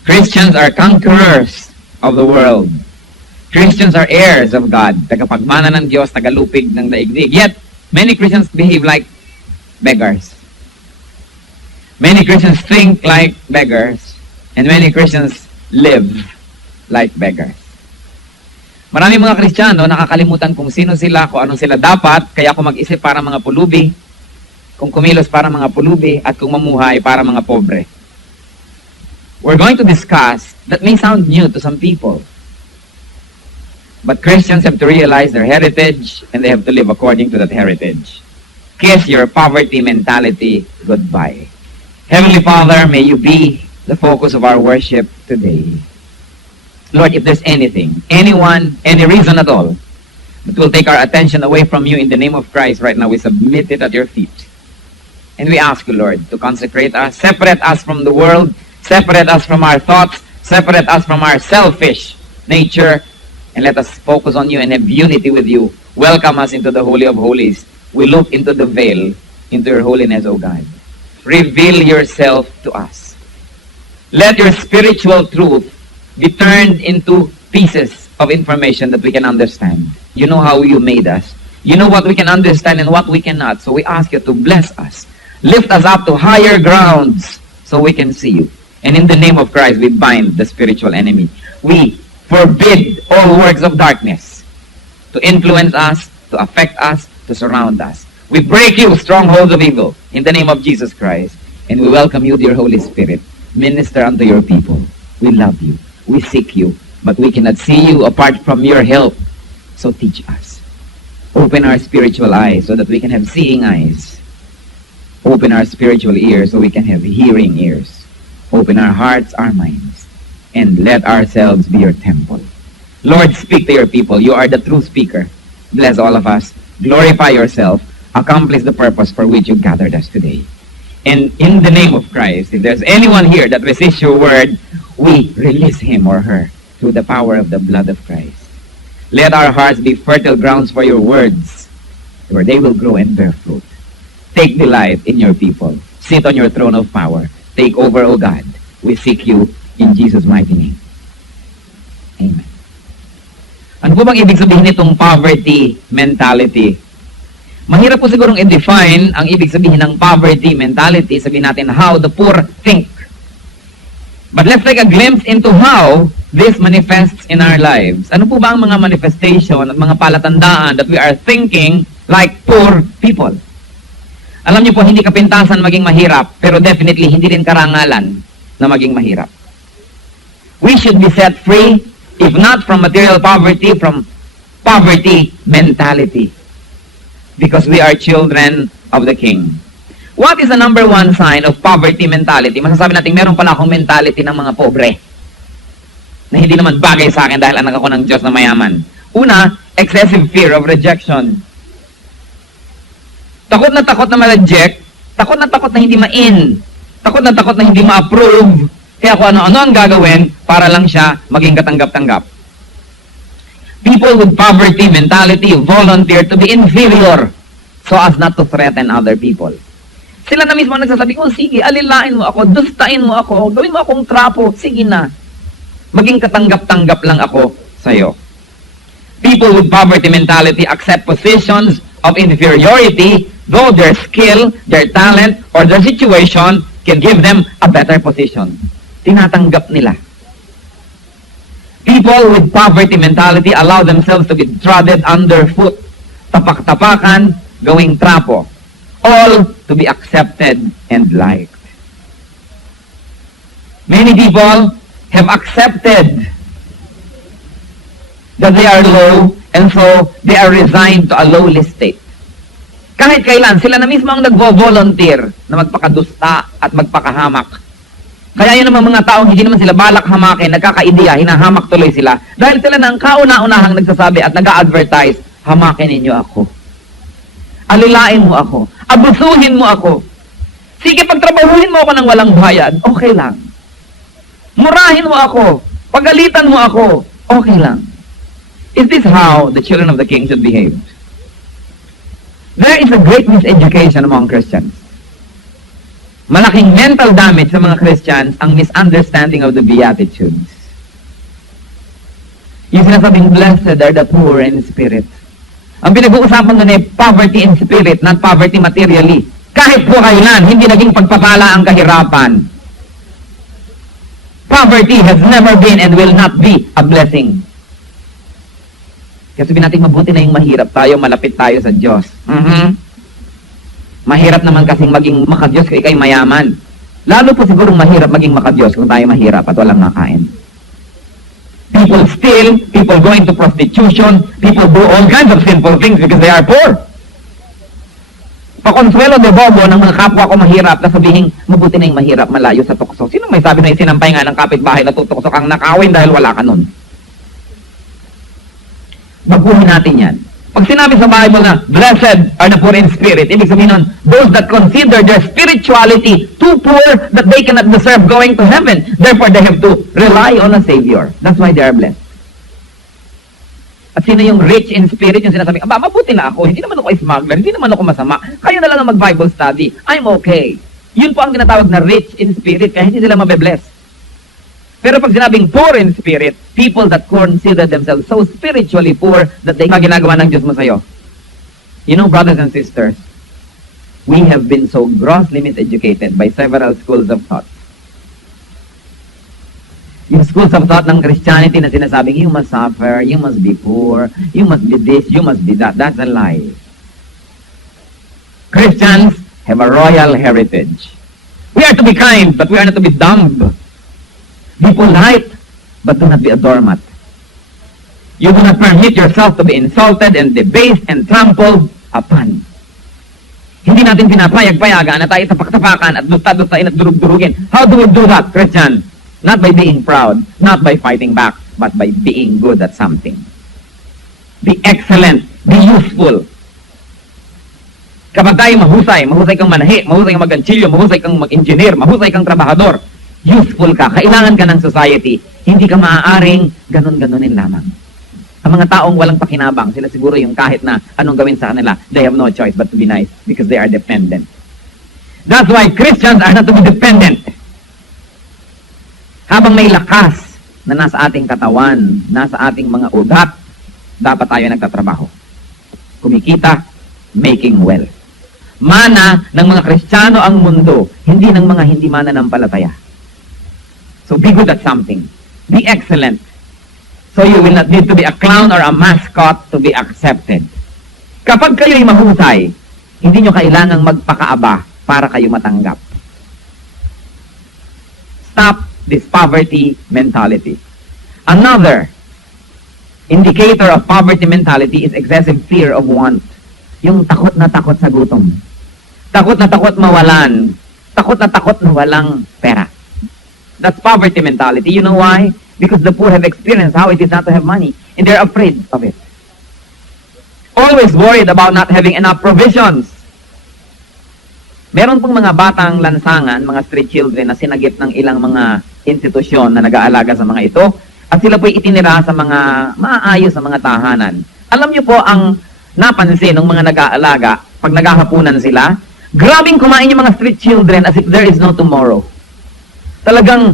Christians are conquerors of the world. Christians are heirs of God, tagapagmana ng Diyos, tagalupig ng daigdig. Yet, many Christians behave like beggars. Many Christians think like beggars, and many Christians live like beggars. Maraming mga Kristiyano nakakalimutan kung sino sila, kung anong sila dapat, kaya kung mag-isip para mga pulubi, kung kumilos para mga pulubi, at kung mamuhay para mga pobre. We're going to discuss, that may sound new to some people, but Christians have to realize their heritage, and they have to live according to that heritage. Kiss your poverty mentality goodbye. Heavenly Father, may you be the focus of our worship today. Lord, if there's anything, anyone, any reason at all, that will take our attention away from you in the name of Christ right now, we submit it at your feet. And we ask you, Lord, to consecrate us, separate us from the world, separate us from our thoughts, separate us from our selfish nature, and let us focus on you and have unity with you. Welcome us into the Holy of Holies. We look into the veil, into your holiness, O God. Reveal yourself to us. Let your spiritual truth be turned into pieces of information that we can understand. You know how you made us. You know what we can understand and what we cannot. So we ask you to bless us. Lift us up to higher grounds so we can see you. And in the name of Christ, we bind the spiritual enemy. We forbid all works of darkness to influence us, to affect us, to surround us. We break you, strongholds of evil, in the name of Jesus Christ. And we welcome you, dear Holy Spirit. Minister unto your people. We love you. We seek you, but we cannot see you apart from your help. So teach us. Open our spiritual eyes so that we can have seeing eyes. Open our spiritual ears so we can have hearing ears. Open our hearts, our minds, and let ourselves be your temple. Lord, speak to your people. You are the true speaker. Bless all of us. Glorify yourself. Accomplish the purpose for which you gathered us today. And in the name of Christ, if there's anyone here that resists your word, we release him or her through the power of the blood of Christ. Let our hearts be fertile grounds for your words, where they will grow and bear fruit. Take delight in your people. Sit on your throne of power. Take over, O God. We seek you in Jesus' mighty name. Amen. Ano po bang ibig sabihin nitong poverty mentality? Mahirap po sigurong i-define ang ibig sabihin ng poverty mentality. Sabihin natin how the poor think. But let's take a glimpse into how this manifests in our lives. Ano po ba ang mga manifestation at mga palatandaan that we are thinking like poor people? Alam niyo po, hindi kapintasan maging mahirap, pero definitely hindi rin karangalan na maging mahirap. We should be set free, if not from material poverty, from poverty mentality. Because we are children of the King. What is the number one sign of poverty mentality? Masasabi natin, meron pala akong mentality ng mga pobre na hindi naman bagay sa akin dahil anak ako ng Diyos na mayaman. Una, excessive fear of rejection. Takot na ma-reject, takot na hindi ma-in, takot na hindi ma-approve, kaya kung ano-ano ang gagawin para lang siya maging katanggap-tanggap. People with poverty mentality volunteer to be inferior so as not to threaten other people. Sila na mismo nagsasabi, oh sige, alilain mo ako, dustain mo ako, gawin mo akong trapo, sige na. Maging katanggap-tanggap lang ako sa'yo. People with poverty mentality accept positions of inferiority, though their skill, their talent, or their situation can give them a better position. Tinatanggap nila. People with poverty mentality allow themselves to be trodden underfoot, tapak-tapakan, gawing trapo, all to be accepted and liked. Many people have accepted that they are low, and so they are resigned to a lowly state. Kahit kailan, sila na mismo ang nagvo-volunteer na magpakadusta at magpakahamak. Kaya yun naman mga taong hindi naman sila balak hamakin, nagkaka-ideya, hinahamak tuloy sila. Dahil sila na ang kauna-unahang nagsasabi at nag-a-advertise, hamakin ninyo ako. Alilain mo ako. Abusuhin mo ako. Sige, pagtrabahuhin mo ako ng walang bayad, okay lang. Murahin mo ako. Pagalitan mo ako, okay lang. Is this how the children of the King should behave? There is a great miseducation among Christians. Malaking mental damage sa mga Christians ang misunderstanding of the Beatitudes. Yung sinasabing, blessed are the poor in spirit. Ang pinag-uusapan doon ay poverty in spirit, not poverty materially. Kahit po kailan, hindi naging pagpapala ang kahirapan. Poverty has never been and will not be a blessing. Kasi sabihin natin, mabuti na yung mahirap tayo, malapit tayo sa Diyos. Mahirap naman kasing maging makadiyos kung ikay mayaman. Lalo po sigurong mahirap maging makadiyos kung tayo mahirap at walang makain. People steal, people go into prostitution, people do all kinds of sinful things because they are poor. Pakonsuelo de bobo ng mga kapwa ko mahirap na sabihin, mabuti na yung mahirap, malayo sa tukso. Sino may sabi na isinampay nga ng kapitbahay na tutukso kang nakawin dahil wala ka nun? Baguhin natin yan. Pag sinabi sa Bible na, blessed are the poor in spirit, ibig sabihin nun, those that consider their spirituality too poor that they cannot deserve going to heaven. Therefore, they have to rely on a Savior. That's why they are blessed. At sino yung rich in spirit, yung sinasabi, aba, mabuti na ako, hindi naman ako smuggler, hindi naman ako masama, kayo na lang ang mag-Bible study, I'm okay. Yun po ang tinatawag na rich in spirit, kaya hindi sila mabe-bless. Pero pag sinabing poor in spirit, people that consider themselves so spiritually poor that they ginagawa ng Diyos mo sa'yo. You know, brothers and sisters, we have been so grossly miseducated by several schools of thought. Yung schools of thought ng Christianity na sinasabing, you must suffer, you must be poor, you must be this, you must be that. That's a lie. Christians have a royal heritage. We are to be kind, but we are not to be dumb. Be polite, but do not be a doormat. You do not permit yourself to be insulted and debased and trampled upon. Hindi natin pinapayag-payagan na tayo tapak-tapakan at dusta-dustain at durug-durugin. How do we do that, Christian? Not by being proud, not by fighting back, but by being good at something. Be excellent, be useful. Kapag tayo mahusay kang manahi, mahusay kang mag-ganchilyo, mahusay kang mag-engineer, mahusay kang trabahador, useful ka, kailangan ka ng society, Hindi ka maaaring ganun-ganunin lamang. Ang mga taong walang pakinabang, sila siguro yung kahit na anong gawin sa kanila, they have no choice but to be nice because they are dependent. That's why Christians are not to be dependent. Habang may lakas na nasa ating katawan, nasa ating mga ugat, dapat tayo nagtatrabaho. Kumikita, making wealth. Mana ng mga Kristiyano ang mundo, hindi ng mga hindi mananampalataya. So be good at something. Be excellent. So you will not need to be a clown or a mascot to be accepted. Kapag kayo'y mahusay, hindi nyo kailangang magpakaaba para kayo matanggap. Stop this poverty mentality. Another indicator of poverty mentality is excessive fear of want. Yung takot na takot sa gutom. Takot na takot mawalan. Takot na takot na walang pera. That's poverty mentality. You know why? Because the poor have experienced how it is not to have money. And they're afraid of it. Always worried about not having enough provisions. Meron pong mga batang lansangan, mga street children na sinagip ng ilang mga institusyon na nag-aalaga sa mga ito. At sila po'y itinira sa mga maayos na mga tahanan. Alam niyo po ang napansin ng mga nag-aalaga pag naghahapunan sila, grabing kumain yung mga street children as if there is no tomorrow. Talagang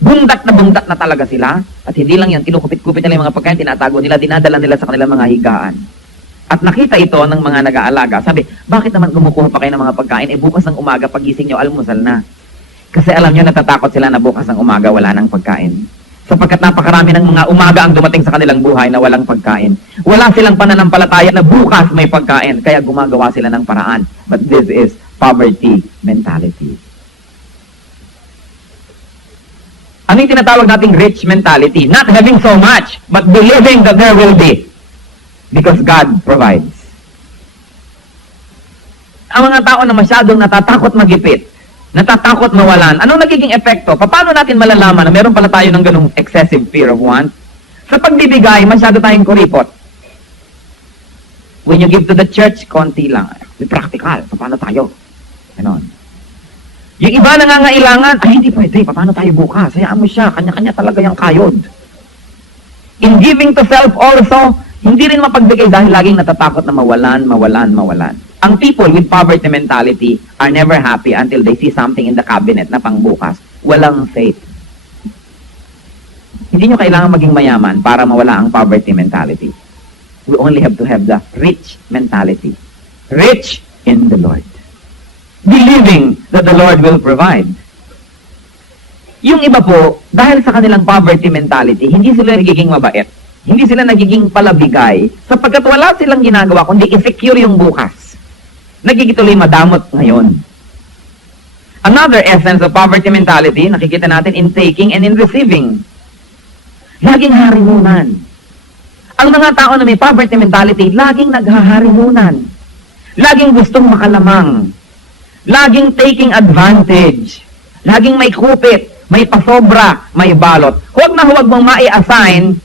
bundat na talaga sila. At hindi lang yan, kinukupit-kupit nila yung mga pagkain, tinatago nila, dinadala nila sa kanilang mga higaan. At nakita ito ng mga nag-aalaga. Sabi, bakit naman kumukuha pa kayo ng mga pagkain? Bukas ng umaga, pagising nyo, almusal na. Kasi alam nyo, natatakot sila na bukas ng umaga, wala nang pagkain. Sapagkat napakarami ng mga umaga ang dumating sa kanilang buhay na walang pagkain. Wala silang pananampalataya na bukas may pagkain, kaya gumagawa sila ng paraan. But this is poverty mentality. Ano yung tinatawag nating rich mentality? Not having so much, but believing that there will be. Because God provides. Ang mga tao na masyadong natatakot magipit, natatakot mawalan, anong nagiging epekto? Paano natin malalaman na meron pala tayo ng ganung excessive fear of want? Sa pagbibigay, masyado tayong kuripot. When you give to the church, konti lang. Practical. Paano tayo? Ganon. Yung iba nangangailangan, ay hindi pwede, paano tayo bukas? Hayaan mo siya, kanya-kanya talaga yung kayod. In giving to self also, hindi rin mapagbigay dahil laging natatakot na mawalan. Ang people with poverty mentality are never happy until they see something in the cabinet na pangbukas. Walang faith. Hindi nyo kailangan maging mayaman para mawala ang poverty mentality. We only have to have the rich mentality. Rich in the Lord. Believing that the Lord will provide. Yung iba po, dahil sa kanilang poverty mentality, hindi sila nagiging mabait. Hindi sila nagiging palabigay sapagkat wala silang ginagawa kundi i-secure yung bukas. Nagigituloy madamot ngayon. Another essence of poverty mentality, nakikita natin in taking and in receiving. Laging harimunan. Ang mga tao na may poverty mentality, laging naghaharimunan. Laging gustong makalamang. Laging taking advantage. Laging may kupit, may pasobra, may balot. Huwag na huwag mong mai-assign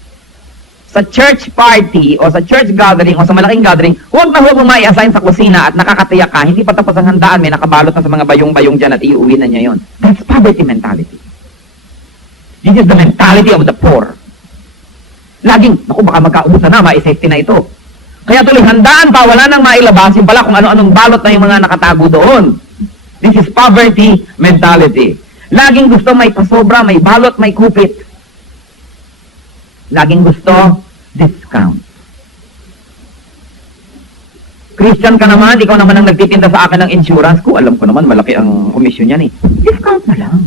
sa church party o sa church gathering o sa malaking gathering, huwag na huwag mong mai-assign sa kusina at nakakatiyak ka, hindi pa tapos ang handaan, may nakabalot na sa mga bayong-bayong dyan at iuwi na niya yon. That's poverty mentality. This is the mentality of the poor. Laging, naku, baka magkaubusan na, mai-safety na ito. Kaya tuloy, handaan pa, wala nang mailabas, yung pala kung ano-anong balot na yung mga nakatago doon. This is poverty mentality. Laging gusto may pasobra, may balot, may kupit. Laging gusto, discount. Christian ka naman, ikaw naman ang nagtitinda sa akin ng insurance ko. Alam ko naman, malaki ang komisyon yan eh. Discount na lang.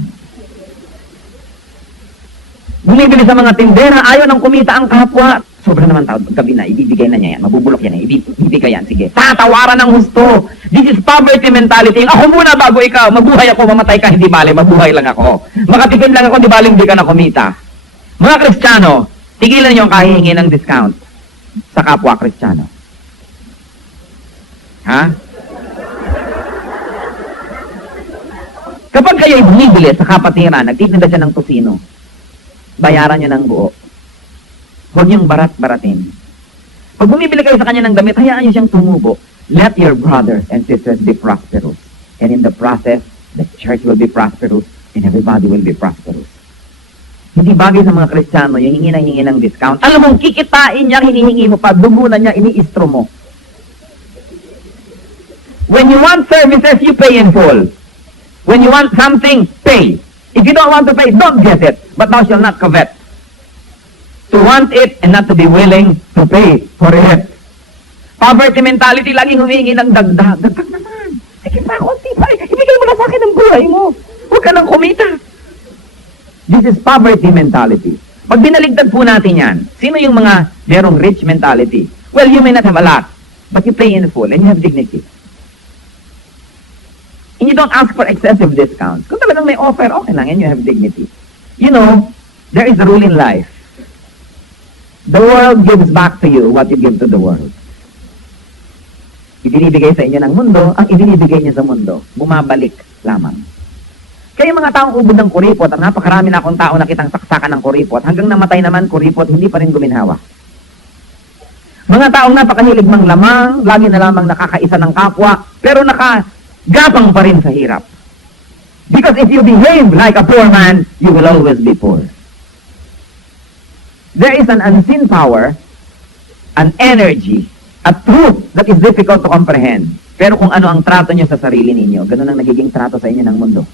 Bumibili sa mga tindera, ayaw nang kumita ang kapwa. Sobra naman tao, gabi na, ibibigay na niya yan. Mabubulok yan eh, ibibigay yan, sige. Tatawaran ng husto. This is poverty mentality. Ako muna bago ikaw, mabuhay ako, mamatay ka, hindi bale, mabuhay lang ako. Makatipid lang ako, di bale, hindi ka na kumita. Mga Kristiyano, tigilan niyo ang kahihingi ng discount sa kapwa Kristiyano. Ha? Kapag kayo'y bumibili sa kapatiran, nagtitinda siya ng tusino, bayaran niyo ng buo. Huwag niyong barat-baratin. Pag bumibili kayo sa kanya ng damit, hayaan niyo siyang tumubo. Let your brothers and sisters be prosperous. And in the process, the church will be prosperous and everybody will be prosperous. Hindi bagay sa mga Kristiyano yung hingi ng discount. Alam mong kikitain niya, hinihingi mo pa, dugo na niya, iniistro mo. When you want services, you pay in full. When you want something, pay. If you don't want to pay, don't get it. But thou shalt not covet. To want it and not to be willing to pay for it. Poverty mentality, laging humingi ng dagdag. Dagdag naman. Sige pa, konti pa. Ibigay mo na sa akin ang buhay mo. Huwag ka nang kumita. This is poverty mentality. Pag binaligtad po natin yan, sino yung mga merong rich mentality? Well, you may not have a lot, but you pay in full and you have dignity. And you don't ask for excessive discounts. Kung talagang may offer, okay lang, and you have dignity. You know, there is a rule in life. The world gives back to you what you give to the world. Ibinibigay sa inyo ng mundo, ang ibinibigay niya sa mundo, bumabalik lamang. Kaya mga taong ubod ng kuripot, ang napakarami na akong tao nakitang saksakan ng kuripot, hanggang namatay naman kuripot, hindi pa rin guminhawa. Mga taong napakahilig mang lamang, lagi na lamang nakakaisa ng kapwa, pero nakagapang pa rin sa hirap. Because if you behave like a poor man, you will always be poor. There is an unseen power, an energy, a truth that is difficult to comprehend. Pero kung ano ang trato nyo sa sarili ninyo, ganun ang nagiging trato sa inyo ng mundo.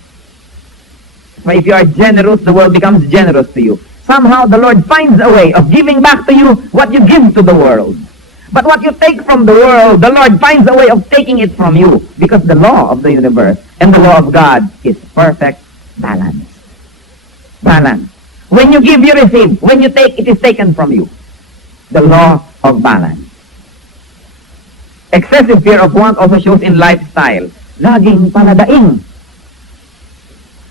So if you are generous, the world becomes generous to you. Somehow the Lord finds a way of giving back to you what you give to the world. But what you take from the world, the Lord finds a way of taking it from you. Because the law of the universe and the law of God is perfect balance. Balance. When you give, you receive. When you take, it is taken from you. The law of balance. Excessive fear of want also shows in lifestyle. Laging paladaing.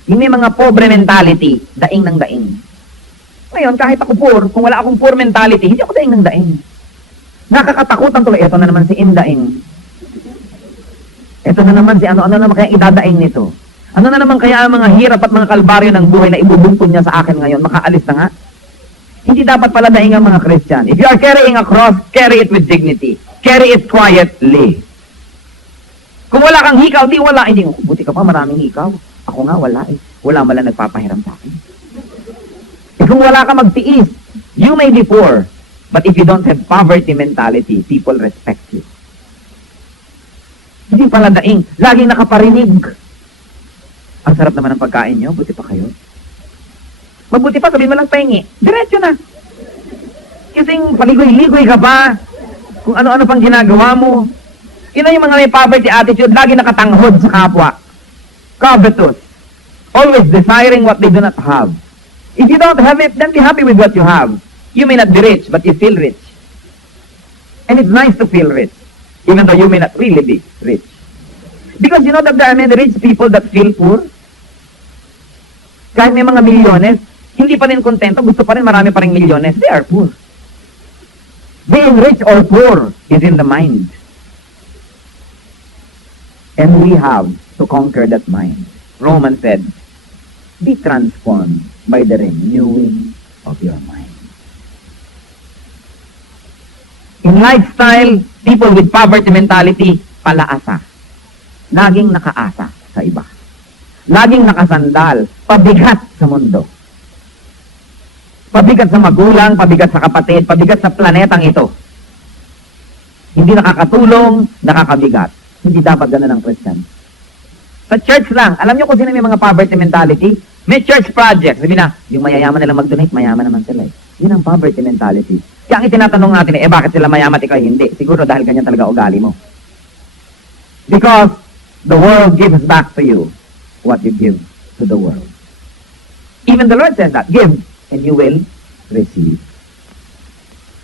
Yung may mga pobre mentality, daing ng daing. Ngayon, kahit ako poor, kung wala akong poor mentality, hindi ako daing ng daing. Nakakatakutan tuloy. Ito na naman si Indaing. Ito na naman si ano naman kaya idadaing nito. Ano na naman kaya ang mga hirap at mga kalbaryo ng buhay na ibubuntun niya sa akin ngayon, makaalis na nga. Hindi dapat pala daing ang mga Christian. If you are carrying a cross, carry it with dignity. Carry it quietly. Kung wala kang hikaw, di wala. Hindi, buti ka pa, maraming hikaw. Ako nga, wala eh. Wala malang nagpapahiram sa akin. Eh kung wala ka magtiis, you may be poor. But if you don't have poverty mentality, people respect you. Hindi pala daing. Laging nakaparinig. Ang sarap naman ng pagkain nyo. Buti pa kayo. Mabuti pa, sabihin mo lang pahingi. Diretso na. Kasing paligoy-ligoy ka pa. Kung ano-ano pang ginagawa mo. Yun yung mga may poverty attitude, lagi nakatanghod sa kapwa. Covetous. Always desiring what they do not have. If you don't have it, then be happy with what you have. You may not be rich, but you feel rich. And it's nice to feel rich, even though you may not really be rich. Because you know that there are many rich people that feel poor. Kahit may mga milyones, hindi pa rin kontento, gusto pa rin marami pa rin milyones, they are poor. Being rich or poor is in the mind. And we have to conquer that mind. Romans said, be transformed by the renewing of your mind. In lifestyle, people with poverty mentality, palaasa. Laging nakaasa sa iba. Laging nakasandal, pabigat sa mundo. Pabigat sa magulang, pabigat sa kapatid, pabigat sa planetang ito. Hindi nakakatulong, nakakabigat. Hindi dapat ganun ang Christian. Sa church lang, alam niyo kung sino may mga poverty mentality? May church project. Sabi na, yung mayayaman nila mag-donate, mayaman naman sila eh. Yun ang poverty mentality. Kaya ang itinatanong natin eh, bakit sila mayaman at ikaw hindi? Siguro dahil ganyan talaga ugali mo. Because the world gives back to you what you give to the world. Even the Lord says that, give and you will receive.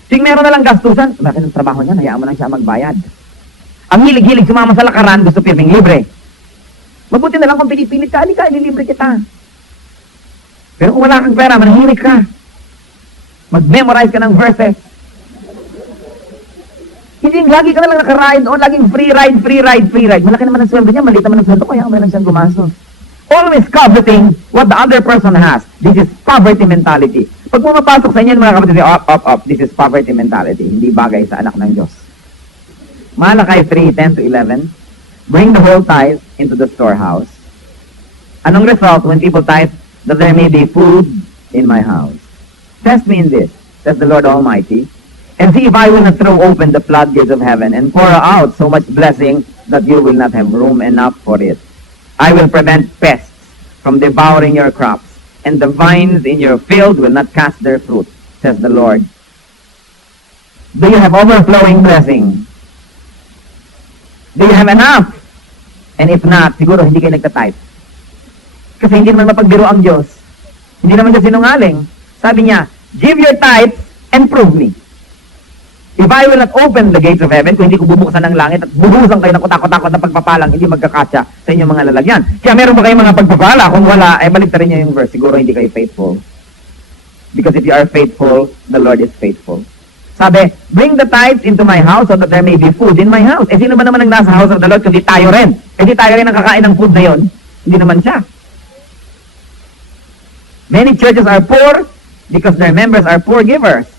Sing meron na lang gastusan, bakit ang trabaho niya, hayaan mo lang siya magbayad. Ang hilig-hilig sumama sa lakaran, gusto pirming libre. Mabuti na lang kung pinipilit ka, halika, ililibre kita. Pero kung wala kang pera, manahimik ka. Mag-memorize ka ng verses. Hindi, lagi ka na lang nakaride o laging free ride, free ride, free ride. Malaki naman ang sweldo niya, maliit naman ang sweldo ko, kaya may lang siyang gumastos. Always coveting what the other person has. This is poverty mentality. Pag pumapasok sa inyo, mga kapatid, up. This is poverty mentality. Hindi bagay sa anak ng Diyos. Malakay 3:10-11. Bring the whole tithe into the storehouse. Anong result when people tithe? That there may be food in my house. Test me in this, says the Lord Almighty, and see if I will not throw open the floodgates of heaven and pour out so much blessing that you will not have room enough for it. I will prevent pests from devouring your crops, and the vines in your field will not cast their fruit, says the Lord. Do you have overflowing blessing? Do you have enough? And if not, siguro hindi kayo nagtatype. Kasi hindi naman mapagbiro ang Diyos. Hindi naman siya sinungaling. Sabi niya, give your tithes and prove me. If I will not open the gates of heaven, kung hindi ko bubuksan ng langit at bubusan kayo ng kutakot-takot na pagpapalang, hindi magkakasya sa inyong mga lalagyan. Kaya meron ba kayong mga pagpapala? Kung wala, ay balik rin niyo yung verse. Siguro hindi kayo faithful. Because if you are faithful, the Lord is faithful. Sabi, bring the tithes into my house so that there may be food in my house. Eh, sino ba naman ang nasa house of the Lord? Kundi tayo rin. Eh, di tayo rin ang kakain ng food na yon. Hindi naman siya. Many churches are poor because their members are poor givers.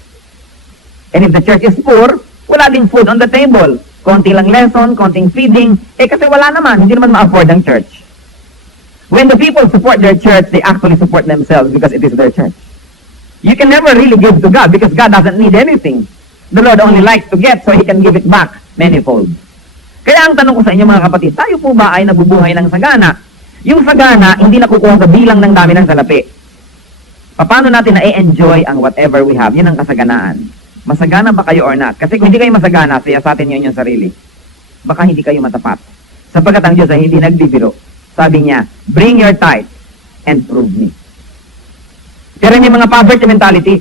And if the church is poor, wala ding food on the table. Konti lang lesson, konting feeding. Eh, kasi wala naman. Hindi naman ma-afford ang church. When the people support their church, they actually support themselves because it is their church. You can never really give to God because God doesn't need anything. The Lord only likes to get so He can give it back manifold. Kaya ang tanong ko sa inyo mga kapatid, tayo po ba ay nabubuhay ng sagana? Yung sagana, hindi nakukuha sa bilang ng dami ng salapi. Paano natin na-enjoy ang whatever we have? Yan ang kasaganaan. Masagana ba kayo or not? Kasi kung hindi kayo masagana, siyasatin nyo yung sarili. Baka hindi kayo matapat. Sapagkat ang Diyos ay hindi nagbibiro. Sabi niya, bring your tithe and prove me. Pero yung mga poverty mentality,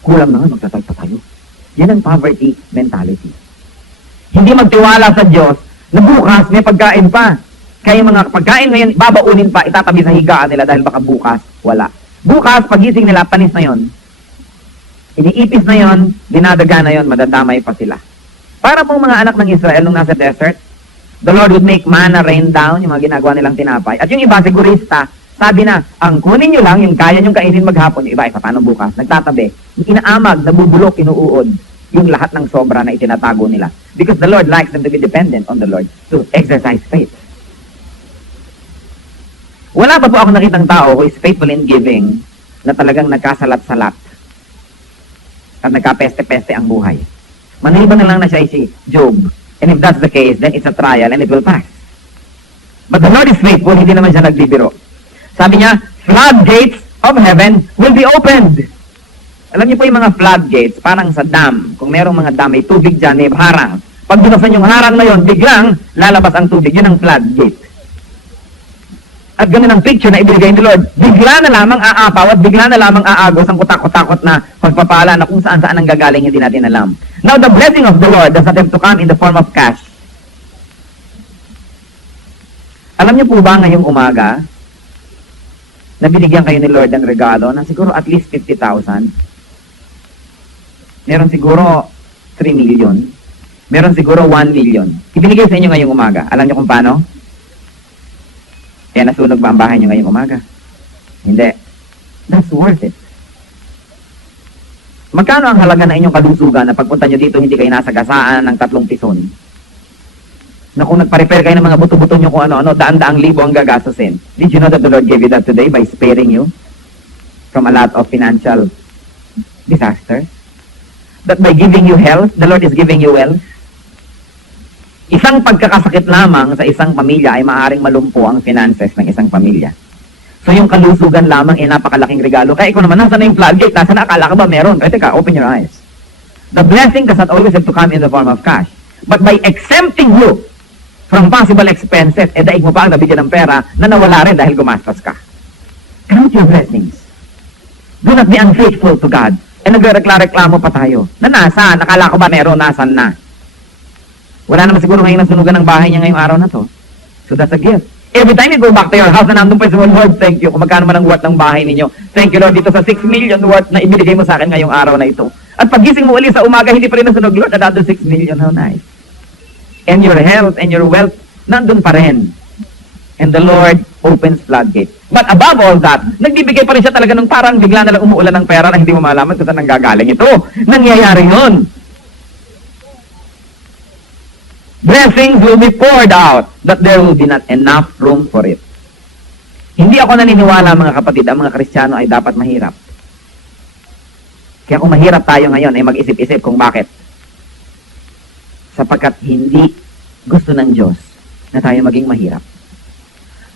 kulang na nga, magtatay pa tayo. Yan ang poverty mentality. Hindi magtiwala sa Diyos na bukas may pagkain pa. Kaya yung mga pagkain ngayon, babaunin pa, itatabi sa higaan nila dahil baka bukas, wala. Bukas, pagising nila, panis na yon. Iniipis na yon, dinadaga na yon, madadamay pa sila. Para pong mga anak ng Israel nung nasa desert, the Lord would make manna rain down, yung mga ginagawa nilang tinapay. At yung iba, sigurista, sabi na, ang kunin nyo lang, yung kaya nyong kainin maghapon, yung iba, paano bukas? Nagtatabi, yung inaamag, nabubulok, inuuod, yung lahat ng sobra na itinatago nila. Because the Lord likes them to be dependent on the Lord to exercise faith. Wala pa po ako nakitang tao who is faithful in giving na talagang nagkasalat-salat at nagkapeste-peste ang buhay. Manahiban na lang na siya si Job. And if that's the case, then it's a trial and it will pass. But the Lord is faithful, hindi naman siya nagbibiro. Sabi niya, floodgates of heaven will be opened. Alam niyo po yung mga floodgates, parang sa dam. Kung merong mga dam, may tubig dyan, may harang. Pag binuksan yung harang na yon, biglang lalabas ang tubig. Yun ang floodgate. At ganun ang picture na ibigay ni Lord. Bigla na lamang aapaw at bigla na lamang aagos ang kutakot-takot na pagpapala na kung saan-saan ang gagaling hindi natin alam. Now, the blessing of the Lord does not have to come in the form of cash. Alam niyo po ba ngayong umaga, na binigyan kayo ni Lord ng regalo na siguro at least 50,000? Meron siguro 3 million. Meron siguro 1 million. Ibinigay sa inyo ngayong umaga. Alam niyo kung paano? Kaya nasunog ba ang bahay niyo ngayong umaga? Hindi. That's worth it. Magkano ang halaga na inyong kalusugan na pagpunta nyo dito hindi kayo nasagasaan ng 3 pison? Na kung nagpa-repair kayo ng mga buto-buto nyo kung ano-ano, daan-daang libo ang gagastusin. Did you know that the Lord gave you that today by sparing you from a lot of financial disaster? That by giving you health, the Lord is giving you wealth? Isang pagkakasakit lamang sa isang pamilya ay maaaring malumpo ang finances ng isang pamilya. So yung kalusugan lamang ay napakalaking regalo. Kaya ikaw naman, nasa na yung floodgate? Nasa na, akala ka ba meron? Eh, teka, open your eyes. The blessing does not always have to come in the form of cash. But by exempting you from possible expenses, daig mo pa ang nabigyan ng pera na nawala rin dahil gumastos ka. Count your blessings. Do not be unfaithful to God. Eh, nagreklamo pa tayo. Na nasa, nakala ko ba meron, nasan na? Wala naman siguro ngayon nasunugan ng bahay niya ngayong araw na to. So that's a gift. Every time you go back to your house na nandun pa sa Lord, thank you. Kung magkano man ang worth ng bahay ninyo. Thank you Lord dito sa 6 million worth na ibigay mo sa akin ngayong araw na ito. At pagising mo ulit sa umaga, hindi pa rin nasunog Lord, another 6 million. How nice. And your health and your wealth, nandun pa rin. And the Lord opens floodgates. But above all that, nagbibigay pa rin siya talaga ng parang bigla na lang umuulan ng pera na hindi mo malaman kung saan nanggagaling ito. Nangyayari yun. Blessings will be poured out, but there will be not enough room for it. Hindi ako naniniwala mga kapatid, ang mga Kristiyano ay dapat mahirap. Kaya kung mahirap tayo ngayon, ay mag-isip-isip kung bakit. Sapagkat hindi gusto ng Diyos na tayo maging mahirap.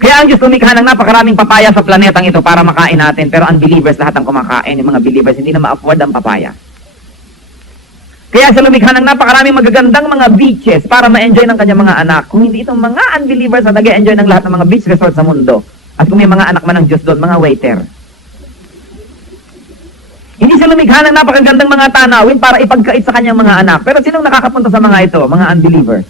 Kaya ang Diyos lumikha ng napakaraming papaya sa planetang ito para makain natin, pero unbelievers lahat ang kumakain. Yung mga believers hindi na ma-afford ang papaya. Kaya sa lumikha ng napakaraming magagandang mga beaches para ma-enjoy ng kanyang mga anak. Kung hindi itong mga unbelievers na nag-enjoy ng lahat ng mga beach resort sa mundo. At kung may mga anak man ng Diyos doon, mga waiter. Hindi siya lumikha ng napakagandang mga tanawin para ipagkait sa kanyang mga anak. Pero sinong nakakapunta sa mga ito? Mga unbelievers.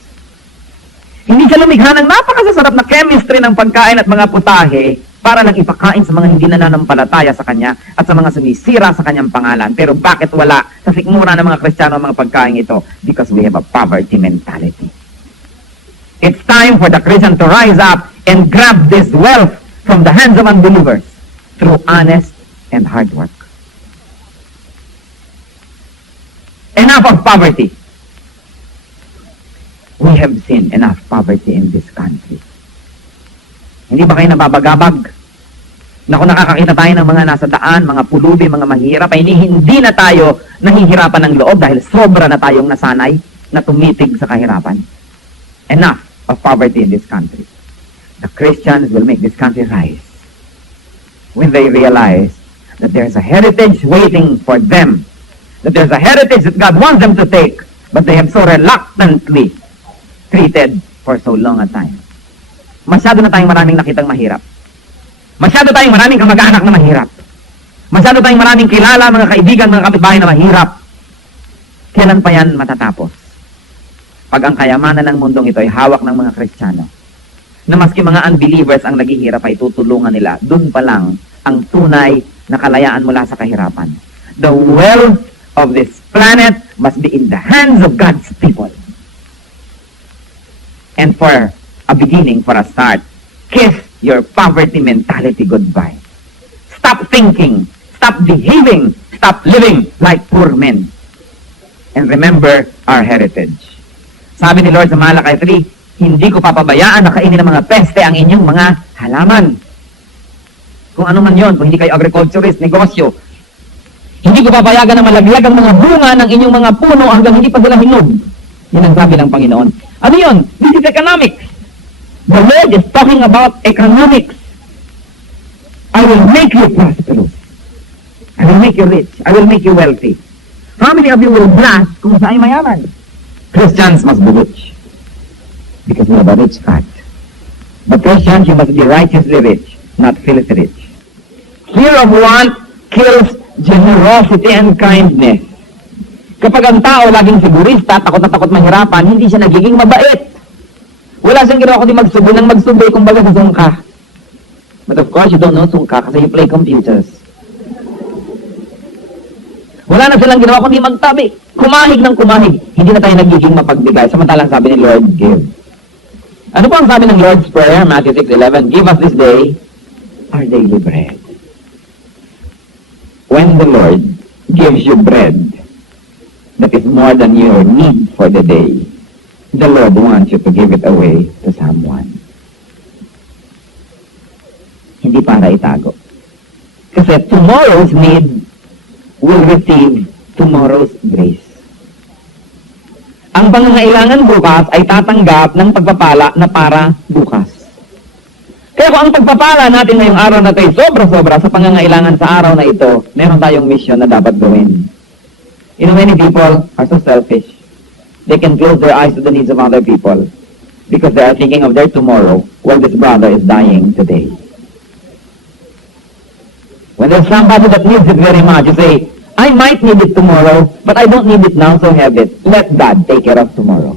Hindi siya lumikha ng napakasasarap na chemistry ng pagkain at mga putahe para lang ipakain sa mga hindi nananampalataya sa kanya at sa mga sumisira sa kanyang pangalan. Pero bakit wala sa sikmura ng mga Kristiyano ang mga pagkain ito? Because we have a poverty mentality. It's time for the Christian to rise up and grab this wealth from the hands of unbelievers through honest and hard work. Enough of poverty. We have seen enough poverty in this country. Hindi ba kayo nababagabag? Na kung nakakakita tayo ng mga nasa daan, mga pulubi, mga mahirap, ay hindi na tayo nahihirapan ng loob dahil sobra na tayong nasanay na tumitig sa kahirapan. Enough of poverty in this country. The Christians will make this country rise when they realize that there's a heritage waiting for them. That there's a heritage that God wants them to take, but they have so reluctantly treated for so long a time. Masyado na tayong maraming nakitang mahirap. Masyado tayong maraming kamag-anak na mahirap. Masyado tayong maraming kilala, mga kaibigan, mga kapitbahay na mahirap. Kailan pa yan matatapos? Pag ang kayamanan ng mundong ito ay hawak ng mga Kristiyano, na maski mga unbelievers ang naghihirap ay tutulungan nila, dun pa lang ang tunay na kalayaan mula sa kahirapan. The wealth of this planet must be in the hands of God's people. And for a beginning, for a start, kiss your poverty mentality goodbye. Stop thinking, stop behaving, stop living like poor men. And remember our heritage. Sabi ni Lord sa Malakay 3, hindi ko papabayaan na kainin ng mga peste ang inyong mga halaman. Kung ano man yon, kung hindi kayo agriculturist, negosyo, hindi ko papayagan na malaglag ang mga bunga ng inyong mga puno hanggang hindi pa sila hinog. Yan ang sabi ng Panginoon. Ano yun? This is economics. The Lord is talking about economics. I will make you prosperous. I will make you rich. I will make you wealthy. How many of you will blast kung saan mayaman? Christians must be rich. Because we have a rich heart. But Christians, you must be righteously rich, not filthy rich. Fear of want kills generosity and kindness. Kapag ang tao laging sigurista, takot na takot mahirapan, hindi siya nagiging mabait. Wala siyang ginawa kundi magsubo ng magsubo, kumbaga sa sungka. But of course, you don't know sungka kasi you play computers. Wala na silang ginawa kundi magtabi. Kumahig ng kumahig. Hindi na tayo nagiging mapagbigay. Samantalang sabi ni Lord, give. Ano po ang sabi ng Lord's Prayer, Matthew 6:11? Give us this day our daily bread. When the Lord gives you bread that is more than your need for the day, the Lord wants you to give it away to someone. Hindi para itago. Kasi tomorrow's need will receive tomorrow's grace. Ang pangangailangan bukas ay tatanggap ng pagpapala na para bukas. Kaya kung ang pagpapala natin ngayong araw na ito ay sobra-sobra sa pangangailangan sa araw na ito, meron tayong mission na dapat gawin. You know, many people are so selfish. They can close their eyes to the needs of other people because they are thinking of their tomorrow while this brother is dying today. When there's somebody that needs it very much, you say, I might need it tomorrow, but I don't need it now, so have it. Let God take care of tomorrow.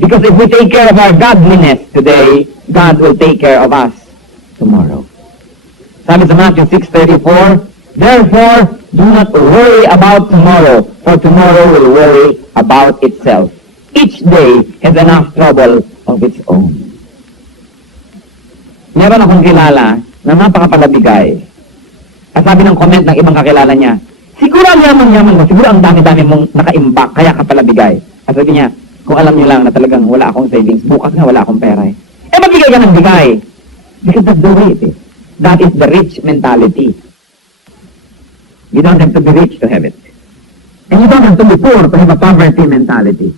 Because if we take care of our godliness today, God will take care of us tomorrow. Sabi sa Matthew 6:34, therefore, do not worry about tomorrow, for tomorrow will worry about itself. Each day has enough trouble of its own. Meron akong kilala na napakapalabigay. At sabi ng comment ng ibang kakilala niya, siguro ang yaman-yaman mo, siguro ang dami-dami mong nakaimbak, kaya ka palabigay. At sabi niya, kung alam niyo lang na talagang wala akong savings, bukas nga wala akong pera eh. Eh, magbigay ka ng bigay. Because that's the way it is. That is the rich mentality. You don't have to be rich to have it. And you don't have to be poor to have a poverty mentality.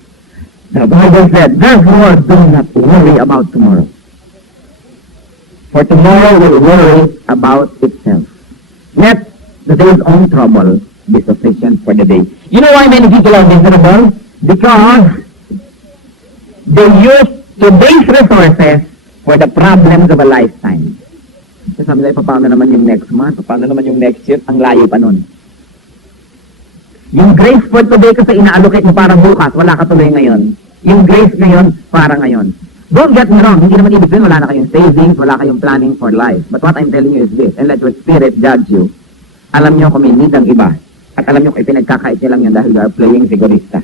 The Bible said, therefore, do not worry about tomorrow. For tomorrow will worry about itself. Let the day's own trouble be sufficient for the day. You know why many people are miserable? Because they use today's resources for the problems of a lifetime. So sabi nila, paano naman yung next month? Paano naman yung next year? Ang layo pa nun. Yung grace for today kasi ina-allocate mo para bukas, wala ka tuloy ngayon. Yung grace ngayon, para ngayon. Don't get me wrong, hindi naman ibig sabihin, wala na kayong savings, wala kayong planning for life. But what I'm telling you is this, and let your spirit judge you. Alam nyo kung may need ang iba, at alam nyo kung ipinagkakait nyo lang yan dahil you are playing sigurista.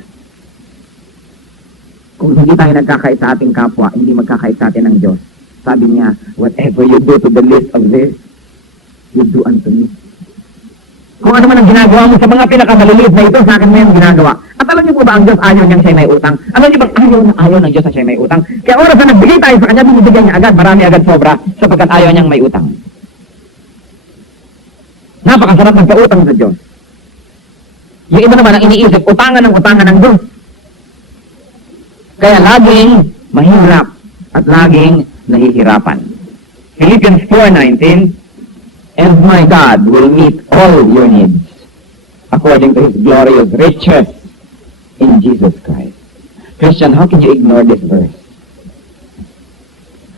Kung hindi tayo nagkakait sa ating kapwa, hindi magkakait sa atin ng Diyos. Sabi niya, whatever you do to the least of this, you do unto me. Kung ano man ang ginagawa mo sa mga pinakamaliliit na ito, sa akin mo yung ginagawa. At alam niyo po ba ang Diyos ayaw niyang siya may utang? Alam niyo ba ayaw ng Diyos na siya may utang? Kaya oras na nagbigay tayo sa kanya, binibigyan niya agad, marami agad sobra, sapagkat ayaw niyang may utang. Napakasarap magpautang sa Diyos. Yung iba naman ang iniisip, utangan ng Diyos. Kaya laging mahirap at laging nahihirapan. Philippians 4:19, and my God will meet all your needs according to His glorious riches in Jesus Christ. Christian, how can you ignore this verse?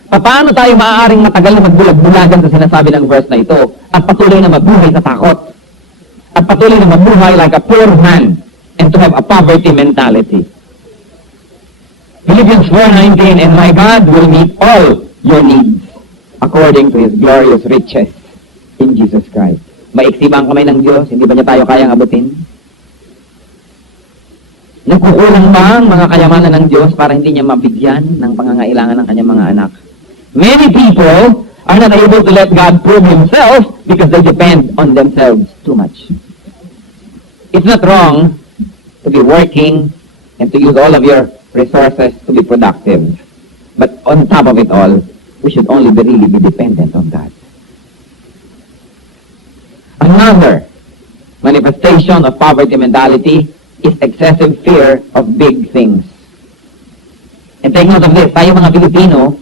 Paano tayo maaaring matagal na magbulag-bulagan sa sinasabi ng verse na ito at patuloy na mabuhay sa takot? At patuloy na mabuhay like a poor man and to have a poverty mentality? Philippians 4:19, and my God will meet all your needs according to His glorious riches in Jesus Christ. Maiksi ba ang kamay ng Diyos? Hindi ba niya tayo kayang abutin? Nagkukulang ba ang mga kayamanan ng Diyos para hindi niya mabigyan ng pangangailangan ng kanyang mga anak? Many people are not able to let God prove Himself because they depend on themselves too much. It's not wrong to be working and to use all of your resources to be productive. But on top of it all, we should only really be dependent on God. Another manifestation of poverty mentality is excessive fear of big things. And take note of this, tayo mga Pilipino,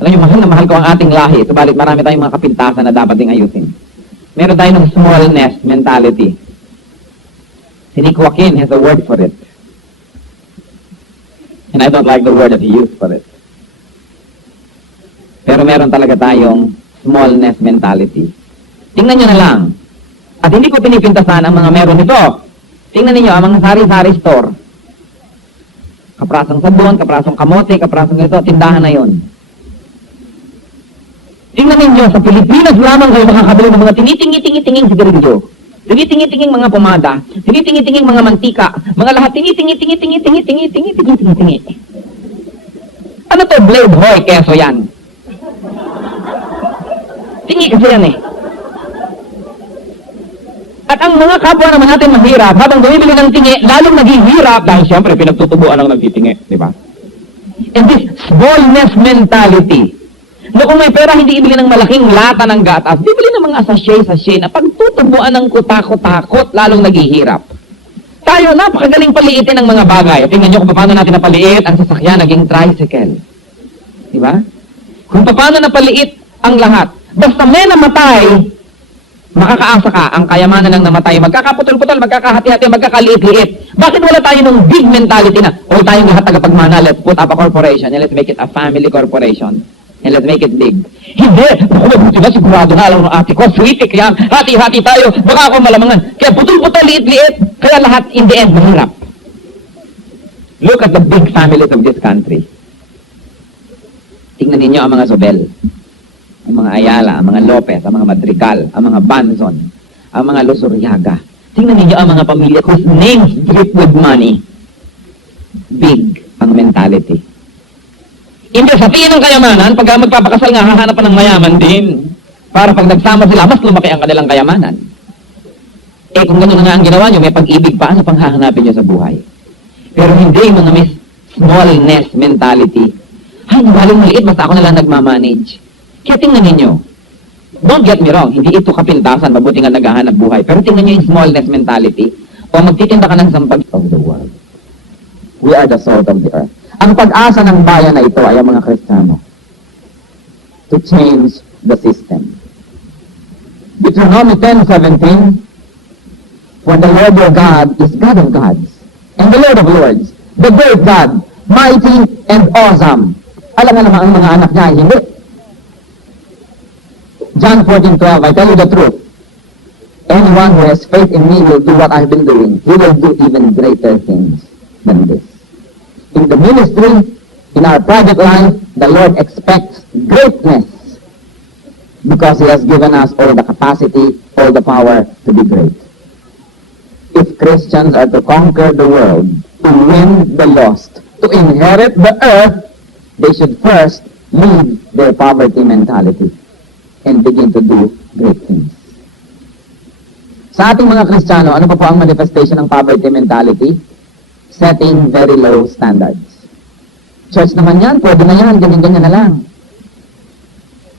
alam niyo, mahal na mahal ko ang ating lahi, subalit marami tayong mga kapintasan na dapat ding ayusin. Meron tayo ng small nest mentality. Si Nick Joaquin has a word for it. And I don't like the word that he used for it. Pero meron talaga tayong small nest mentality. Tingnan nyo na lang. At hindi ko pinipintasan ang mga meron ito. Tingnan ninyo ang mga sari-sari store. Kaprasong sabon, kaprasong kamote, kaprasong ito, tindahan na yon. Tingnan ninyo, sa Pilipinas lamang kayo makakabili ng mga tinitingi-tingi-tinging sigarilyo. Tinitingi-tinging mga pomada, tinitingi-tinging mga mantika, mga lahat tinitingi-tingi-tingi-tingi-tingi-tingi-tingi. Ano to, Blade Hoy, keso yan? Tingi kasi yan eh. At ang mga kapwa naman natin mahirap, habang bumibili ng tingi, lalong naghihirap dahil siyempre pinagtutubuan ang nagtitingi, di ba? And this smallness mentality, na kung may pera, hindi ibili ng malaking lata ng gatas, bibili ng mga sachet-sachet na pagtutubuan ng kutakot-takot, lalong naghihirap. Tayo, napakagaling paliitin ng mga bagay. Tingnan nyo kung paano natin napaliit ang sasakyan, naging tricycle. Di ba? Kung paano napaliit ang lahat. Basta may namatay, makakaasa ka, ang kayamanan ng namatay, magkakaputol-putol, magkakahati-hati, magkakaliit-liit. Bakit wala tayo ng big mentality na, o tayong lahat tagapagmana, let's put up a corporation, and let's make it a family corporation, and let's make it big. Hindi! Ako mabuti na, sigurado na alam ng ate ko, sweetik yan, hati-hati tayo, baka ako malamangan. Kaya putol-putol, liit-liit, kaya lahat in the end, mahirap. Look at the big families of this country. Tingnan ninyo ang mga Zobel, ang mga Ayala, ang mga Lopez, ang mga Madrigal, ang mga Banzon, ang mga Losuriaga. Tingnan ninyo ang mga pamilya whose names drip with money. Big ang mentality. Hindi sa tingin ng kayamanan, pag magpapakasal nga, hahanap pa ng mayaman din. Para pag nagsama sila, mas lumaki ang kanilang kayamanan. Eh kung gano'n nga ang ginawa nyo, may pag-ibig pa, ano pang hahanapin nyo sa buhay? Pero hindi mga may smallness mentality. Ay, nabaling maliit, basta ako na lang nagmamanage. Kaya tingnan ninyo, Don't get me wrong, hindi ito kapintasan, mabuti nga naghahanap buhay. Pero tingnan nyo yung smallness mentality. O magtitinda ka ng sampag of the world. We are the salt of the earth. Ang pag-asa ng bayan na ito ay ang mga Kristiyano to change the system. Deuteronomy 10:17, for the Lord your God is God of gods, and the Lord of lords, the great God, mighty and awesome. Alam nga naman ang mga anak niya, hindi. John 14:12, I tell you the truth. Anyone who has faith in me will do what I've been doing. He will do even greater things than this. In the ministry, in our private life, the Lord expects greatness because He has given us all the capacity, all the power to be great. If Christians are to conquer the world, to win the lost, to inherit the earth, they should first leave their poverty mentality and begin to do great things. Sa ating mga Kristiyano, ano pa po ang manifestation ng poverty mentality? Setting very low standards. Church naman yan, pwede na yan, ganyan-ganyan na lang.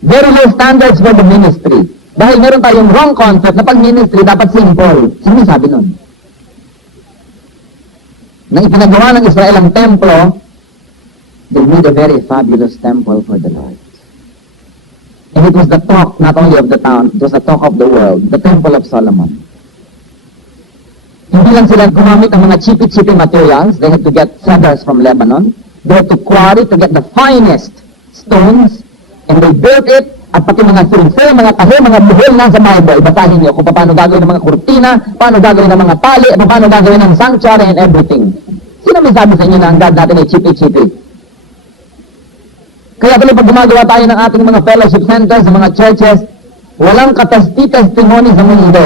Very low standards for the ministry. Dahil meron tayong wrong concept na pag ministry dapat simple. Sino sabi nun? Nang ipinagawa ng Israel ang templo, they made a very fabulous temple for the Lord. And it was the talk not only of the town, it was the talk of the world, the Temple of Solomon. Hindi lang sila gumamit ng mga chippy-chippy materials. They had to get cedars from Lebanon. They had to quarry to get the finest stones. And they built it. At pati mga silsel, mga tahe, mga buhol na sa Bible. Basahin niyo kung paano gagawin ng mga kurtina, paano gagawin ng mga tali, paano gagawin ng sanctuary and everything. Sino may sabi sa inyo na ang God natin ay chippy-chippy? Kaya tuloy pag gumagawa tayo ng ating mga fellowship centers, sa mga churches, walang katesti-testimony sa mundo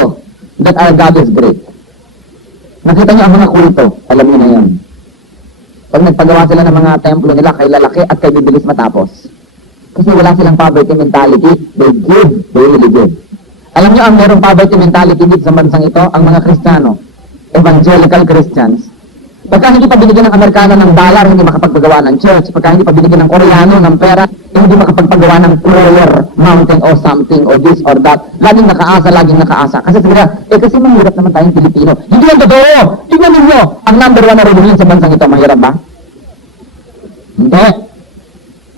that our God is great. Nakita niyo ang mga kulto, alam niyo na yan. Pag nagpagawa sila ng mga templo nila, kay lalaki at kay bibilis matapos. Kasi wala silang poverty mentality, they give, they really give. Alam niyo ang merong poverty mentality dito sa bansang ito, ang mga Kristiyano, evangelical Christians. Pagka hindi pa binigyan ng Amerikano ng dollar, hindi makapagpagawa ng church. Pagka hindi pa binigyan ng Koreano ng pera, hindi makapagpagawa ng prayer mountain or something or this or that. Laging nakaasa, laging nakaasa. Kasi sila, kasi mahirap naman tayong Pilipino. Hindi yan totoo! Tingnan ninyo, ang number 1 na religion sa bansang ito, mahirap ba? Hindi.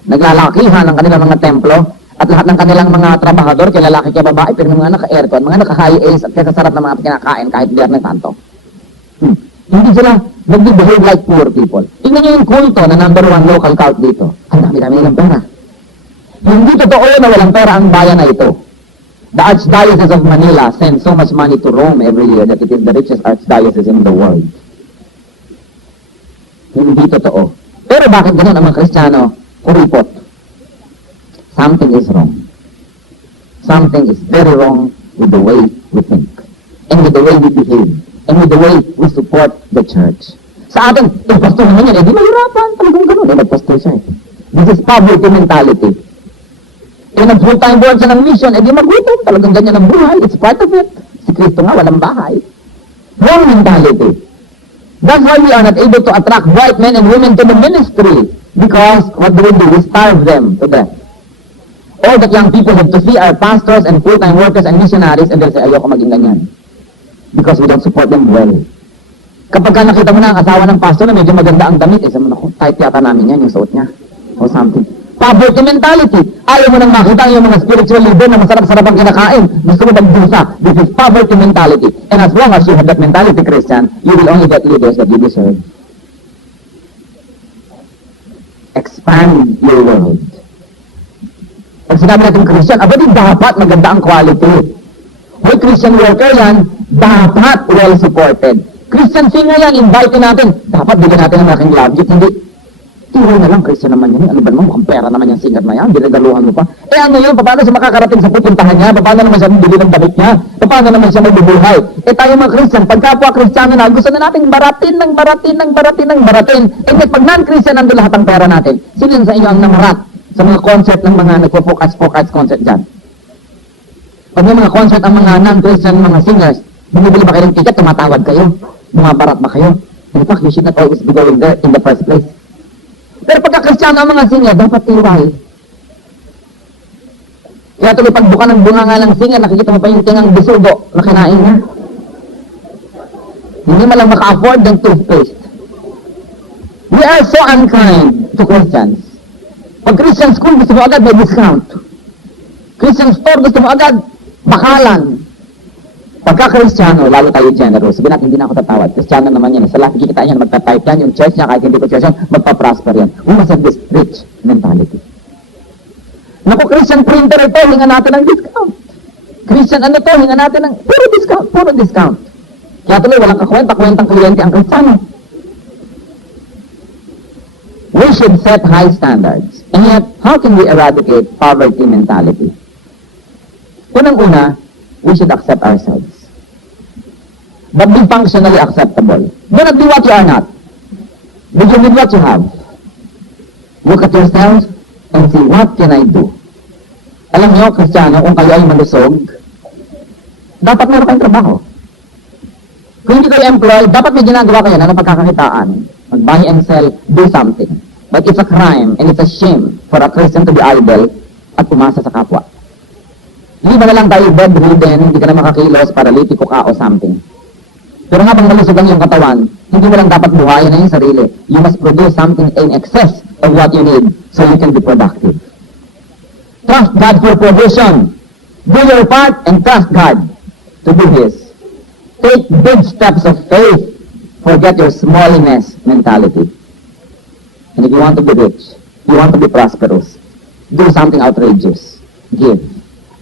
Naglalakihan ang kanilang mga templo at lahat ng kanilang mga trabahador, kaya lalaki kaya babae, pero mga naka-aircon, mga naka-high A's at kaya sarap ng mga kinakain kahit Biyernes Santo. Hindi sila nag-behave like poor people. Tingnan niyo yung kulto na number 1 local cult dito. Ang dami-dami nilang pera. Hindi totoo na walang pera ang bayan na ito. The Archdiocese of Manila sends so much money to Rome every year that it is the richest archdiocese in the world. Hindi totoo. Pero bakit ganun ang mga Kristiyano? Kuripot. Something is wrong. Something is very wrong with the way we think. And with the way we behave. And with the way we support the church. Sa atin, pastor naman yan, di mahirapan, talagang ganun. Nag-pastor siya eh. This is poverty mentality. Nag-full-time board siya ng mission, di magutom, talagang ganyan ang buhay. It's part of it. Si Kristo nga, walang bahay. Wrong mentality. That's why we are not able to attract bright men and women to the ministry. Because what do? We starve them to death. All that young people have to see are pastors and full-time workers and missionaries, and they'll say, ayoko maging ganyan. Because we don't support them well. Kapag nakita mo na ang asawa ng pastor na medyo maganda ang damit, sabi mo, tight yata namin yan, yung suot niya. O something. Poverty mentality. Ayaw mo nang makita yung mga spiritual leader na masarap-sarap ang kinakain. Gusto mo magdusa. This is poverty mentality. And as long as you have that mentality, Christian, you will only get leaders that you deserve. Expand your world. Pag sinabi natin Christian, di dapat maganda ang quality. Hoy, Christian worker yan, dapat well supported. Christian singer yan, invite natin. Dapat bigyan natin ng malaking budget. Hindi, tiro na lang, Christian naman yan. Ano ba naman, mukhang pera naman yung singer na yan. Biregaluhan mo pa. Ano yun, paano siya makakarating sa pupuntahan niya? Paano naman siya bibili ng damit niya? Paano naman siya magbubuhay? Tayo mga Christian, pagkapwa Kristiyano na, gusto na natin baratin. Pag non-Christian, nandun lahat ang pera natin. Sino sa inyo ang namarat sa mga concert ng mga nagpo-focus concert dyan? Pag may mga concert ang mga non-Christian, mga singers, bumibili ba kayo ng ticket, tumatawad kayo? Bumabarat ba kayo? In fact, you should not always be going there in the first place. Pero pagka Kristiyano ang mga singer, dapat tiwai. Kaya tuloy pagbuka ng bunga nga ng singa, nakikita mo pa yung tingang bisugo na kinain niya. Hindi man lang maka-afford ng toothpaste. We are so unkind to Christians. Pag Christian school, gusto mo agad may discount. Christian store, gusto mo agad bakalan. Pagka Kristiyano, lalo tayo generous. Sabi natin, hindi na ako tatawad. Kristiyano naman yan. Sa lahat kikita niya, magta-type yan. Yung church niya, kahit hindi ko church yan, magpa-prosper yan. We must have this rich mentality. Naku, Christian printer ito, hinga natin ng discount. Christian ano to, hinga natin ng puro discount, puro discount. Kaya tuloy, walang kakwenta-kwentang kliyente ang Kristiyano. We should set high standards. And yet, how can we eradicate poverty mentality? Unang-una, we should accept ourselves. But be functionally acceptable. Do not be what you are not. Begin with what you have. Look at yourself and see, what can I do? Alam niyo, Kristiyano, kung kayo ay malusog, dapat meron kayong trabaho. Kung hindi kayo employed, dapat may ginagawa kayo na napagkakakitaan. Mag-buy and sell, do something. But it's a crime and it's a shame for a Christian to be idle at umasa sa kapwa. Hindi ba na lang tayo bedridden, hindi ka na makakilos, paralitiko ka o something. Pero habang malusog ang iyong katawan, hindi mo lang dapat buhayin na yung sarili. You must produce something in excess of what you need so you can be productive. Trust God for provision. Do your part and trust God to do His. Take big steps of faith. Forget your smalliness mentality. And if you want to be rich, you want to be prosperous, do something outrageous. Give.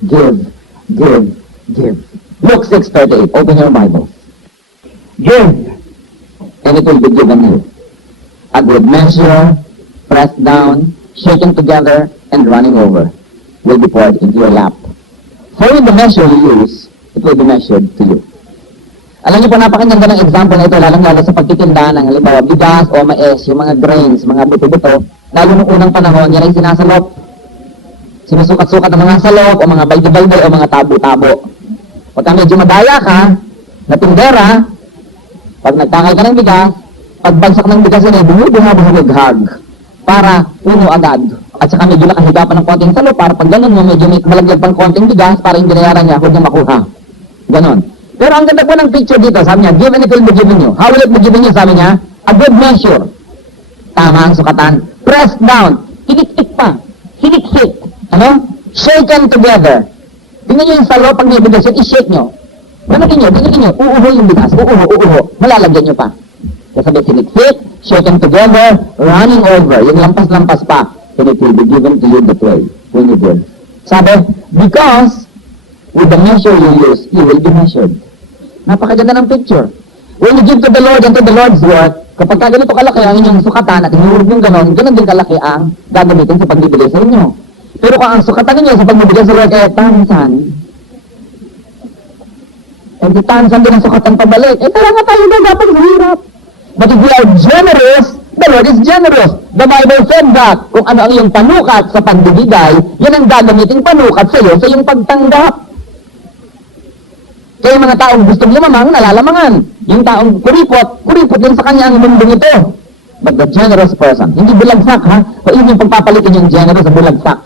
Give, give, give. Luke 6:38. Open your Bible. Give, and it will be given you. A good measure, pressed down, shaken together, and running over, will be poured into your lap. For in the measure you use, it will be measured to you. Alam niyo po, napakaganda ng example na ito, lalong-lalo sa pagtitinda ng halimbawa, bigas o mais, yung mga grains, mga buto-buto, lalo nung unang panahon, yan ay sinasalop. Sinusukat-sukat ng mga salop o mga balde-balde o mga tabo-tabo. Pagka medyo madaya ka, na tindera, pag nagtakal ka ng bigas, pagbagsak ng bigas yun ay bumubuha-buhaghag para puno agad. At saka medyo nakahiga pa ng konting salop para pag ganun mo, medyo may malaglag pang konting bigas para yung binayaran niya, huwag niya makuha. Ganon. Pero ang ganda po ng picture dito, sabi niya, give and it will be given you. How will it be given you? Sabi niya, a good measure. Tama ang sukatan. Press down. Hinik-hik pa. Hinik-hik. Ano? Shaken together. Tingnan niyo yung salo, pag may bigas yun, i-shake niyo. Tingnan niyo. Uuho yung bigas. Uuho. Malalagyan niyo pa. Kaya sabi, hinik-hik, shaken together, running over. Yung lampas-lampas pa. And it will be given to you that way when you give. Sabi, because with the measure you use, you will be measured. Napakaganda ng picture. When you give to the Lord and to the Lord's work, kapag ganito kalaki ang inyong sukatan at hinurog yung ganon din kalaki ang gagamitin sa pagbibigay sa inyo. Pero kung ang sukatan ninyo sa pagbibigay sa Lord ay tansan, di tansan din ang sukatan pabalik, tara nga tayo na dapat hirap. But if we are generous, the Lord is generous. The Bible said that kung ano ang iyong panukat sa pagbibigay, yan ang gagamitin panukat sa iyo sa iyong pagtanggap. Kaya yung mga taong gustong lumamang, nalalamangan. Yung taong kuripot din sa kanya ang mundong ito. But the generous person, hindi bulagsak ha, o yung pagpapalitin yung generous sa bulagsak.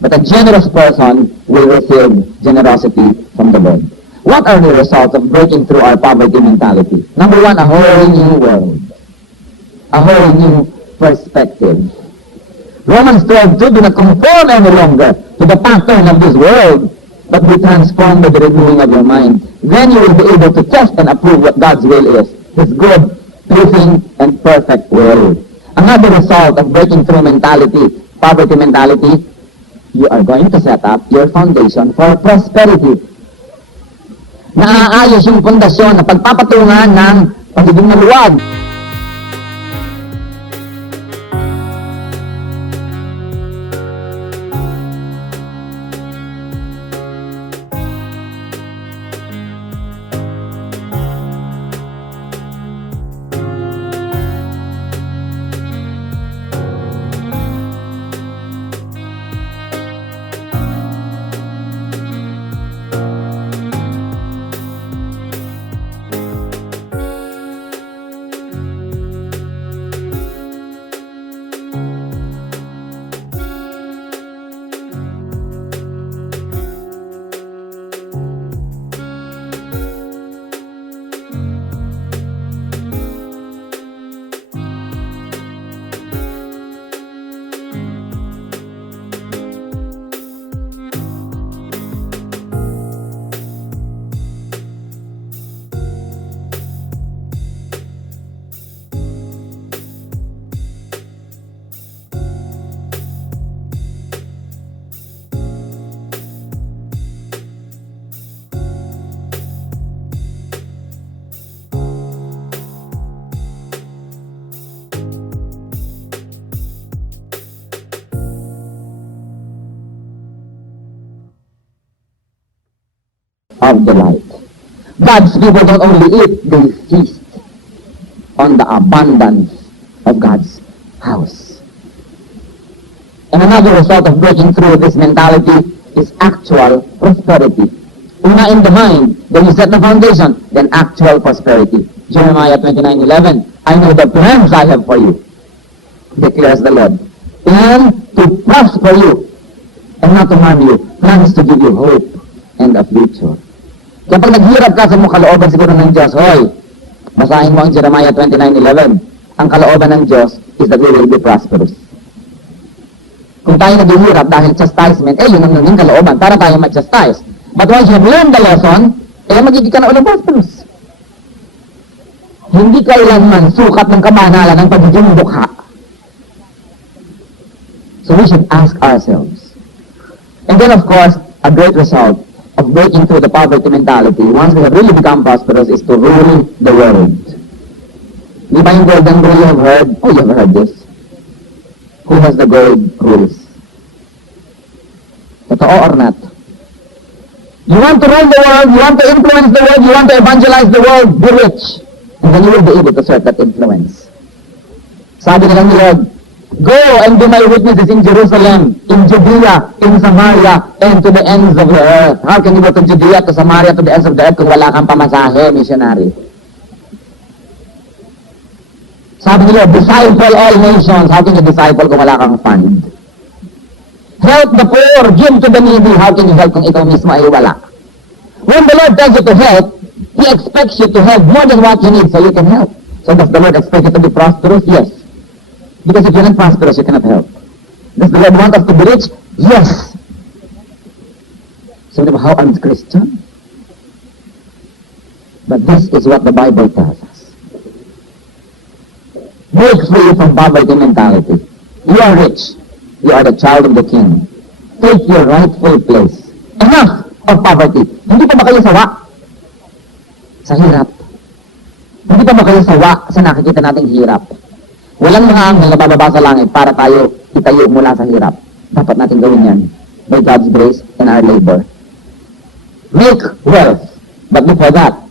But a generous person will receive generosity from the Lord. What are the results of breaking through our poverty mentality? Number one, a whole new world. A whole new perspective. Romans 12:2, do not conform any longer to the pattern of this world, but be transformed by the renewing of your mind. Then you will be able to test and approve what God's will is, His good, pleasing, and perfect will. Another result of breaking through mentality, poverty mentality, you are going to set up your foundation for prosperity. Naaayos yung pundasyon na pagpapatungan ng pagiging maluwag. of delight. God's people don't only eat, they feast on the abundance of God's house. And another result of breaking through this mentality is actual prosperity. Una in the mind, then you set the foundation, then actual prosperity. Jeremiah 29:11, I know the plans I have for you, declares the Lord. And to prosper you, and not to harm you, plans to give you hope and a future. Kapag naghirap ka sa mga kalooban siguro ng Diyos, hoy, basahin mo ang Jeremiah 29:11. Ang kalooban ng Diyos is that we will be prosperous. Kung tayo naghihirap dahil chastisement, yun ang naging kalooban para tayo mag-chastise. But once you've learned the lesson, magiging ka na ulit prosperous. Hindi kailanman sukat ng kamanalan ng pagiging mukha. So we should ask ourselves. And then of course, a great result of breaking through the poverty mentality, once we have really become prosperous, is to rule the world. Di ba yung golden rule you have heard? Oh, you have heard this. Who has the gold rules? Totoo or not? You want to rule the world, you want to influence the world, you want to evangelize the world, be rich. And then you will be able to serve that influence. Sabi nila ni Lord, go and be my witnesses in Jerusalem, in Judea, in Samaria, and to the ends of the earth. How can you go to Judea, to Samaria, to the ends of the earth kung wala kang pamasahe, missionary? Sabi nila, disciple all nations. How can you disciple kung wala kang fund? Help the poor, give to the needy. How can you help kung ikaw mismo ay wala? When the Lord tells you to help, He expects you to have more than what you need so you can help. So does the Lord expect you to be prosperous? Yes. Because if you're not prosperous, you cannot help. Does the Lord want us to be rich? Yes. So how un-Christian? But this is what the Bible tells us. Break free from poverty mentality. You are rich. You are the child of the King. Take your rightful place. Enough of poverty. Hindi pa ba kayo sawa sa hirap? Hindi pa ba kayo sawa sa nakikita nating hirap? Walang mga anghel na bababa sa langit para tayo itayo mula sa hirap. Dapat natin gawin yan by God's grace and our labor. Make wealth. But before that,